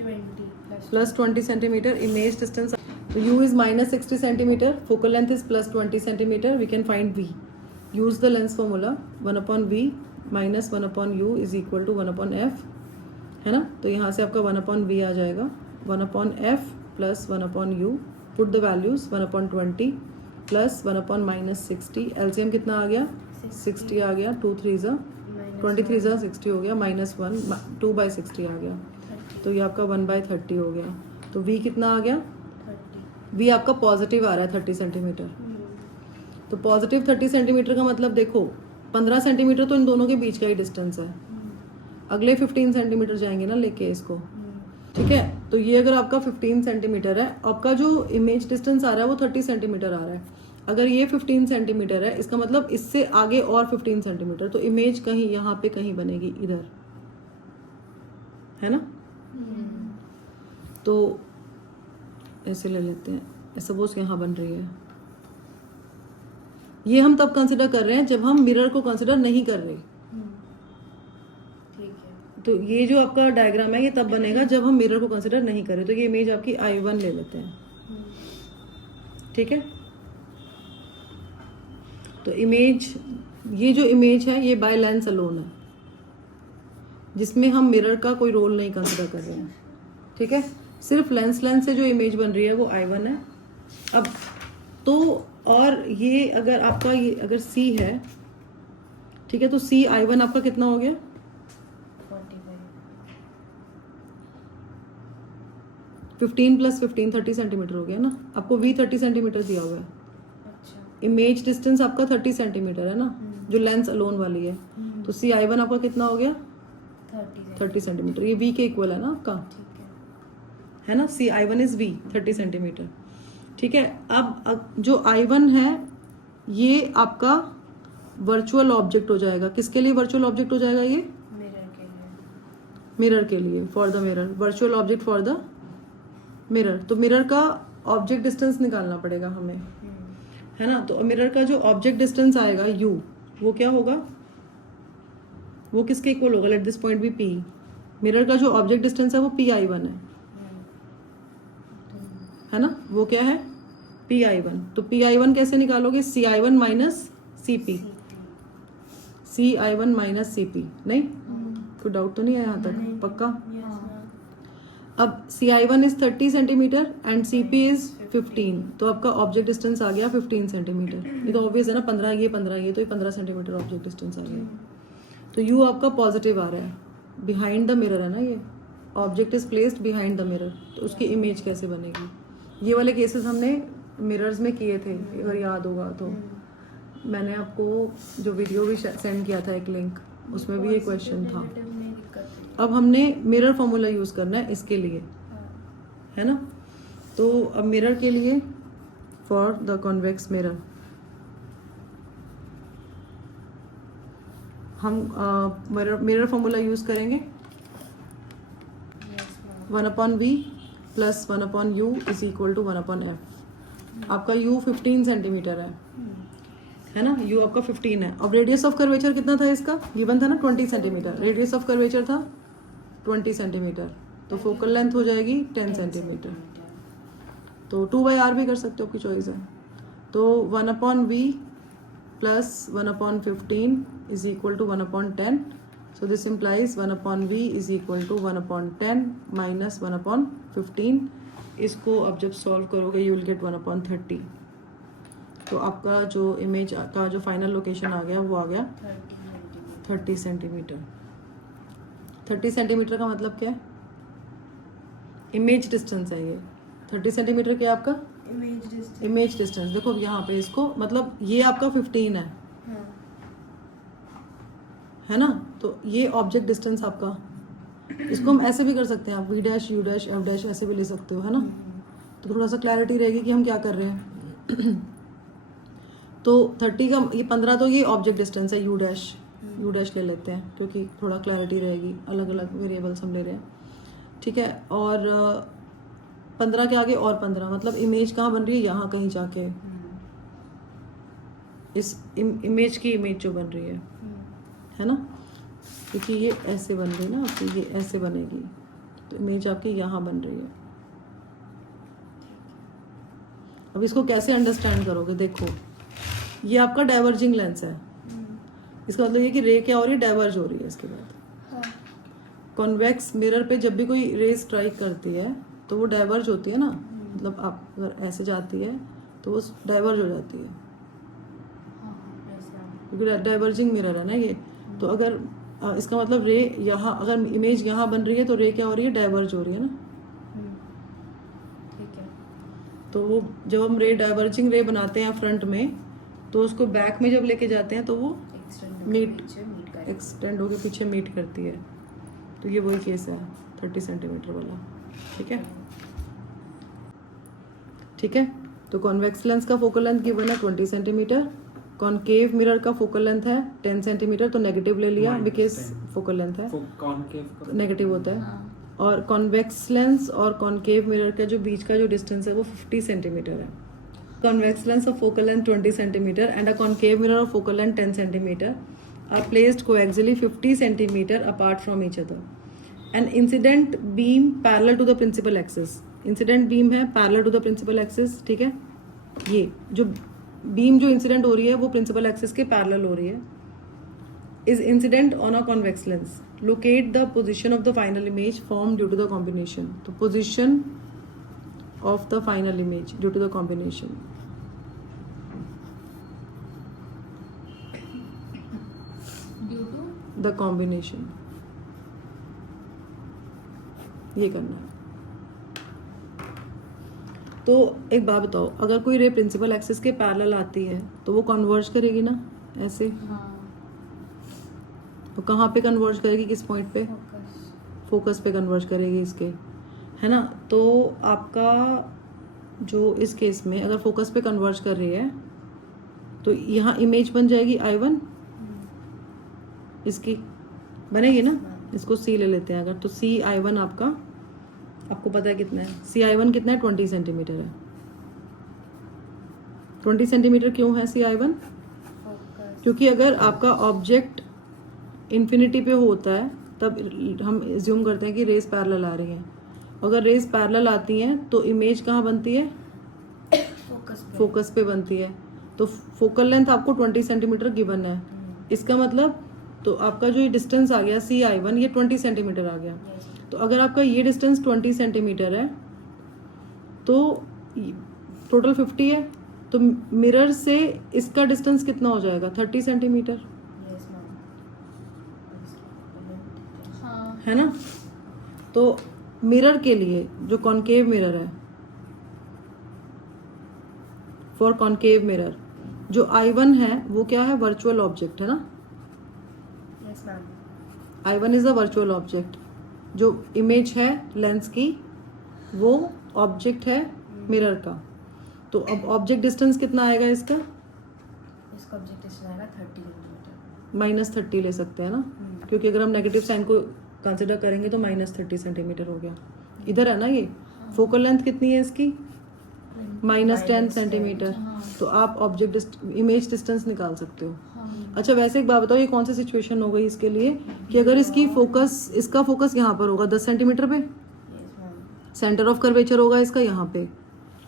20 प्लस 20 सेंटीमीटर. इमेज डिस्टेंस तो u is -60 centimetre, focal length is +20 centimetre. We can find v. Use the lens formula 1/v minus 1/u is equal to 1/f है ना. तो यहाँ से आपका 1/v आ जाएगा, 1/f plus 1/u. Put the values 1/20 plus 1/-60. LCM कितना आ गया? 60 आ गया. 2 3 ज़ा 23 ज़ा 60 हो गया, -1 2/60 आ गया. तो ये आपका 1/30 हो गया। तो v कितना आ गया? 30। v आपका पॉजिटिव आ रहा है 30 सेंटीमीटर। तो पॉजिटिव 30 सेंटीमीटर का मतलब देखो 15 सेंटीमीटर तो इन दोनों के बीच का ही डिस्टेंस है। अगले 15 सेंटीमीटर जाएंगे ना लेके इसको, ठीक है। तो ये अगर आपका 15 सेंटीमीटर है, आपका जो इमेज डिस्टेंस आ रहा है वो 30 सेंटीमीटर आ रहा है। अगर ये 15 सेंटीमीटर है, इसका मतलब इससे आगे और 15 सेंटीमीटर, तो इमेज कहीं यहाँ पे कहीं बनेगी, इधर, है ना। तो ऐसे ले लेते हैं, सपोज यहाँ बन रही है। ये हम तब कंसिडर कर रहे हैं जब हम मिरर को कंसिडर नहीं कर रहे। ठीक है। तो ये जो आपका डायग्राम है ये तब बनेगा जब हम मिरर को कंसिडर नहीं करें। तो ये इमेज आपकी I1 ले लेते हैं, ठीक है। तो इमेज, ये जो इमेज है ये बाय लेंस अलोन है, जिसमें हम मिरर का कोई रोल नहीं कंसिडर कर रहे हैं, ठीक है। सिर्फ लेंस से जो इमेज बन रही है वो I1 है। अब तो और ये अगर आपका ये अगर C है, ठीक है, तो C I1 आपका कितना हो गया? 15 + 15 30 सेंटीमीटर हो गया ना। आपको V 30 सेंटीमीटर दिया हुआ है। अच्छा। इमेज डिस्टेंस आपका 30 सेंटीमीटर है ना, जो लेंस अलोन वाली है। तो C I1 आपका कितना हो गया? 30 सेंटीमीटर। ये V के इक्वल है ना आपका, ठीक है ना। C I1 is V 30 centimetre, ठीक है। अब जो I1 है ये आपका वर्चुअल ऑब्जेक्ट हो जाएगा। किसके लिए वर्चुअल ऑब्जेक्ट हो जाएगा? ये मिरर के लिए। मिरर के लिए, for the mirror, virtual object for the mirror. तो मिरर का ऑब्जेक्ट डिस्टेंस निकालना पड़ेगा हमें, है ना। तो मिरर का जो ऑब्जेक्ट डिस्टेंस आएगा u, वो क्या होगा? वो किसके इक्वल होगा? Let this point be P। Mirror का जो ऑब्जेक्ट डिस्टेंस है वो PI1 है ना। वो क्या है? PI1। तो PI1 कैसे निकालोगे? CI1 - CP। CI1 - CP। नहीं, कोई डाउट तो नहीं है यहाँ तक? पक्का? अब CI1 is 30 centimetre and CP is 15। तो आपका ऑब्जेक्ट डिस्टेंस आ गया 15 सेंटीमीटर। ये तो ऑब्वियस है ना, 15 ये 15 ये, तो ये 15 सेंटीमीटर ऑब्जेक्ट डिस्टेंस आ गया। तो U आपका पॉजिटिव आ रहा है, बिहाइंड द मिरर है ना, ये object is placed behind the mirror. तो उसकी इमेज कैसे बनेगी? ये वाले केसेस हमने मिरर्स में किए थे, अगर याद होगा तो। मैंने आपको जो वीडियो भी सेंड किया था एक लिंक, उसमें भी ये क्वेश्चन था। अब हमने मिरर फॉर्मूला यूज करना है इसके लिए, है ना। तो अब मिरर के लिए, फॉर द कॉन्वेक्स मिरर, हम मिरर फॉर्मूला यूज करेंगे 1/V + 1/U = 1/F। आपका U 15 सेंटीमीटर है ना। U आपका 15 है। अब रेडियस ऑफ कर्वेचर कितना था इसका? गिवन था ना 20 सेंटीमीटर। रेडियस ऑफ कर्वेचर था 20 सेंटीमीटर। तो फोकल लेंथ हो जाएगी 10 सेंटीमीटर। तो 2/R भी कर सकते हो, आपकी चॉइस है। तो 1/V + 1/15 = 1/10। So this implies 1/V = 1/10 - 1/15। इसको अब जब सॉल्व करोगे you will get 1/30। तो आपका जो इमेज का जो फाइनल लोकेशन आ गया वो आ गया 30 सेंटीमीटर। 30 सेंटीमीटर का मतलब क्या है? इमेज डिस्टेंस है ये। 30 सेंटीमीटर क्या है आपका? Image distance. देखो यहाँ पे इसको, मतलब ये आपका 15 है ना। तो ये ऑब्जेक्ट डिस्टेंस आपका, इसको हम ऐसे भी कर सकते हैं, आप V', U', F' ऐसे भी ले सकते हो, है ना। तो थोड़ा सा क्लैरिटी रहेगी कि हम क्या कर रहे हैं। तो 30 का ये 15, तो ये ऑब्जेक्ट डिस्टेंस है U' ले लेते हैं क्योंकि थोड़ा क्लैरिटी रहेगी, अलग अलग वेरिएबल्स हम ले रहे हैं, ठीक है। और 15 के आगे और 15, मतलब इमेज कहाँ बन रही है? यहाँ कहीं जाके इस इमेज की इमेज जो बन रही है ना, क्योंकि ये ऐसे बन रही है ना आपकी, ये ऐसे बनेगी, तो इमेज आपकी यहाँ बन रही है। अब इसको कैसे अंडरस्टैंड करोगे? देखो ये आपका डाइवर्जिंग लेंस है, इसका मतलब ये कि रे क्या हो रही है? डाइवर्ज हो रही है। इसके बाद कॉन्वेक्स मिरर पे जब भी कोई रे स्ट्राइक करती है तो वो डाइवर्ज होती है ना, मतलब आप अगर ऐसे जाती है तो वो डाइवर्ज हो जाती है, क्योंकि डाइवर्जिंग मिरर है ना ये। तो अगर इसका मतलब रे यहाँ, अगर इमेज यहाँ बन रही है तो रे क्या हो रही है, डाइवर्ज हो रही है ना। ठीक है। तो वो जब हम रे डाइवर्जिंग रे बनाते हैं फ्रंट में, तो उसको बैक में जब लेके जाते हैं तो वो मीट एक्सटेंड होकर पीछे मीट करती है। तो ये वही केस है 30 सेंटीमीटर वाला। ठीक है, ठीक है। तो कॉन्वेक्स लेंस का फोकल लेंथ गिवन है 20 सेंटीमीटर, कॉनकेव मिरर का फोकल लेंथ है 10 सेंटीमीटर, तो नेगेटिव ले लिया बिकॉज फोकल लेंथ है, कॉनकेव नेगेटिव होता है। और कॉन्वेक्स लेंस और कॉनकेव मिरर का जो बीच का जो डिस्टेंस है वो 50 सेंटीमीटर है। Convex lens of focal length 20 centimetre and a concave mirror of focal length 10 centimetre are placed coaxially 50 centimeter apart from each other. An incident beam parallel to the principal axis. Incident beam है parallel to the principal axis, ठीक है। ये जो beam जो incident हो रही है वो principal axis के parallel हो रही है। Is incident on a convex lens. Locate the position of the final image formed due to the combination. तो position of the final image due to the combination. The combination, ये करना है। तो एक बात बताओ, अगर कोई रे प्रिंसिपल एक्सिस के पैरेलल आती है तो वो कन्वर्ज करेगी ना ऐसे। तो कहाँ पे कन्वर्ज करेगी, किस पॉइंट पे, फोकस पे कन्वर्ज करेगी इसके, है ना। तो आपका जो इस केस में अगर फोकस पे कन्वर्ज कर रही है तो यहाँ इमेज बन जाएगी I1, इसकी बनेगी ना। इसको C ले लेते हैं अगर, तो CI1 आपका, आपको पता है कितना है CI1 कितना है, 20 सेंटीमीटर है। 20 सेंटीमीटर क्यों है CI1, क्योंकि अगर आपका ऑब्जेक्ट इन्फिनिटी पे होता है तब हम एज्यूम करते हैं कि रेस पैरेलल आ रही हैं। अगर रेस पैरेलल आती हैं तो इमेज कहाँ बनती है, फोकस पे बनती है। तो फोकल लेंथ आपको 20 सेंटीमीटर गिवन है, इसका मतलब तो आपका जो ये डिस्टेंस आ गया CI1 ये 20 सेंटीमीटर आ गया। तो अगर आपका ये डिस्टेंस 20 सेंटीमीटर है तो टोटल 50 है, तो मिरर से इसका डिस्टेंस कितना हो जाएगा, 30 सेंटीमीटर, है ना। तो मिरर के लिए जो कॉनकेव मिरर है, फॉर कॉनकेव मिरर जो I1 है वो क्या है, वर्चुअल ऑब्जेक्ट है ना। I1 is a virtual object, जो इमेज है लेंस की वो ऑब्जेक्ट है मिरर का। तो अब ऑब्जेक्ट डिस्टेंस कितना आएगा इसका, ऑब्जेक्ट डिस्टेंस आएगा 30 सेंटीमीटर, -30 ले सकते हैं ना, क्योंकि अगर हम नेगेटिव साइन को कंसिडर करेंगे तो -30 सेंटीमीटर हो गया। इधर है ना ये फोकल लेंथ कितनी है इसकी, -10 सेंटीमीटर। तो आप ऑब्जेक्ट इमेज डिस्टेंस निकाल सकते हो। अच्छा वैसे एक बात बताओ, ये कौन सी सिचुएशन हो गई इसके लिए कि अगर इसकी फोकस, इसका फोकस यहाँ पर होगा 10 सेंटीमीटर पे, सेंटर ऑफ कर्वेचर होगा इसका यहाँ पे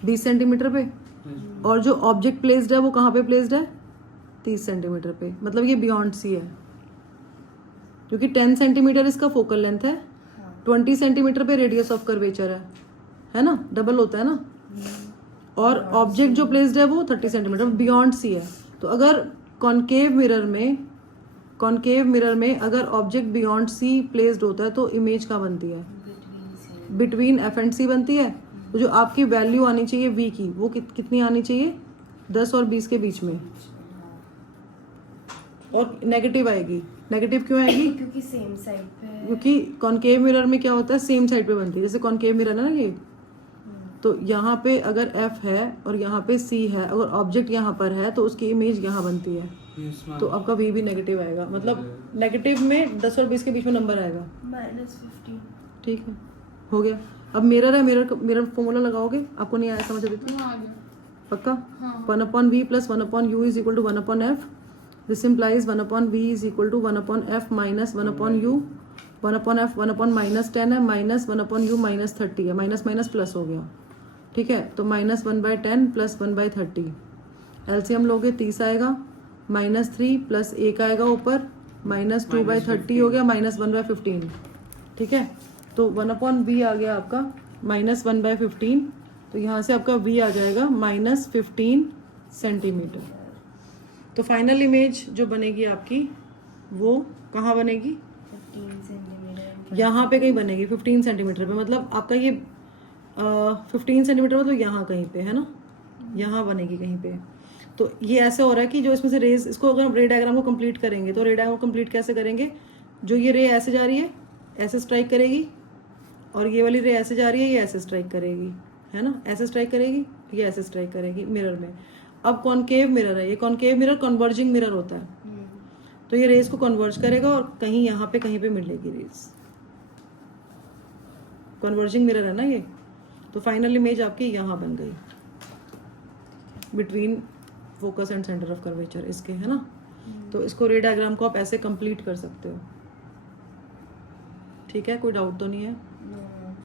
20 सेंटीमीटर पे, और जो ऑब्जेक्ट प्लेस्ड है वो कहाँ पे प्लेस्ड है, 30 सेंटीमीटर पे। मतलब ये बियॉन्ड सी है, क्योंकि 10 सेंटीमीटर इसका फोकल लेंथ है, 20 सेंटीमीटर पे रेडियस ऑफ कर्वेचर है ना, डबल होता है ना। और ऑब्जेक्ट जो प्लेस्ड है वो 30 सेंटीमीटर बियॉन्ड सी है। तो अगर कॉनकेव मिरर में अगर ऑब्जेक्ट बियॉन्ड सी प्लेस्ड होता है तो इमेज कहाँ बनती है, बिटवीन F एंड C बनती है। तो जो आपकी वैल्यू आनी चाहिए V की वो कितनी आनी चाहिए, 10 और 20 के बीच में, और नेगेटिव आएगी। नेगेटिव क्यों आएगी, क्योंकि सेम साइड पे, क्योंकि कॉनकेव मिरर में क्या होता है, सेम साइड पे बनती है। जैसे कॉनकेव मिरर है ना ये, तो यहाँ पे अगर F है और यहाँ पे C है, अगर ऑब्जेक्ट यहाँ पर है तो उसकी इमेज यहाँ बनती है। तो आपका V भी नेगेटिव आएगा, मतलब नेगेटिव में 10 और 20 के बीच में नंबर आएगा, -50। ठीक है, हो गया। अब मिरर है, मिरर फॉर्मूला लगाओगे, आपको नहीं आया समझ देती पक्का। 1/v + 1/u = 1/f। This implies 1/v = 1/f - 1/u। 1/f 1/-10 है, -1/u -30 है, माइनस माइनस प्लस हो गया, ठीक है। तो -1/10 + 1/30, एलसीएम लोगे 30 आएगा, -3 + 1 आएगा ऊपर, -2/30 हो गया, -1/15, ठीक है। तो 1/v आ गया आपका -1/15, तो यहाँ से आपका v आ जाएगा -15 सेंटीमीटर। तो फाइनल इमेज जो बनेगी आपकी वो कहाँ बनेगी? 15 सेंटीमीटर। यहाँ पे कहीं बनेगी 15 सेंटीमीटर पे, मतलब आपका ये 15 सेंटीमीटर मतलब यहाँ कहीं पे है ना, यहाँ बनेगी कहीं पे। तो ये ऐसा हो रहा है कि जो इसमें से रेज, इसको अगर हम रे डायग्राम को कंप्लीट करेंगे तो रे डायग्राम को कंप्लीट कैसे करेंगे? जो ये रे ऐसे जा रही है ऐसे स्ट्राइक करेगी, और ये वाली रे ऐसे जा रही है ये ऐसे स्ट्राइक करेगी, है ना, ऐसे स्ट्राइक करेगी, ये ऐसे स्ट्राइक करेगी मिरर में। अब कॉनकेव मिरर है, ये कॉनकेव मिरर कन्वर्जिंग मिरर होता है, तो ये रेज को कन्वर्ज करेगा और कहीं यहाँ पे कहीं पे मिलेगी रेज। कन्वर्जिंग मिरर है ना ये, तो फाइनल इमेज आपकी यहाँ बन गई between focus and centre of curvature इसके, है ना। तो इसको रे डायग्राम को आप ऐसे कंप्लीट कर सकते हो, ठीक है, कोई डाउट तो नहीं है?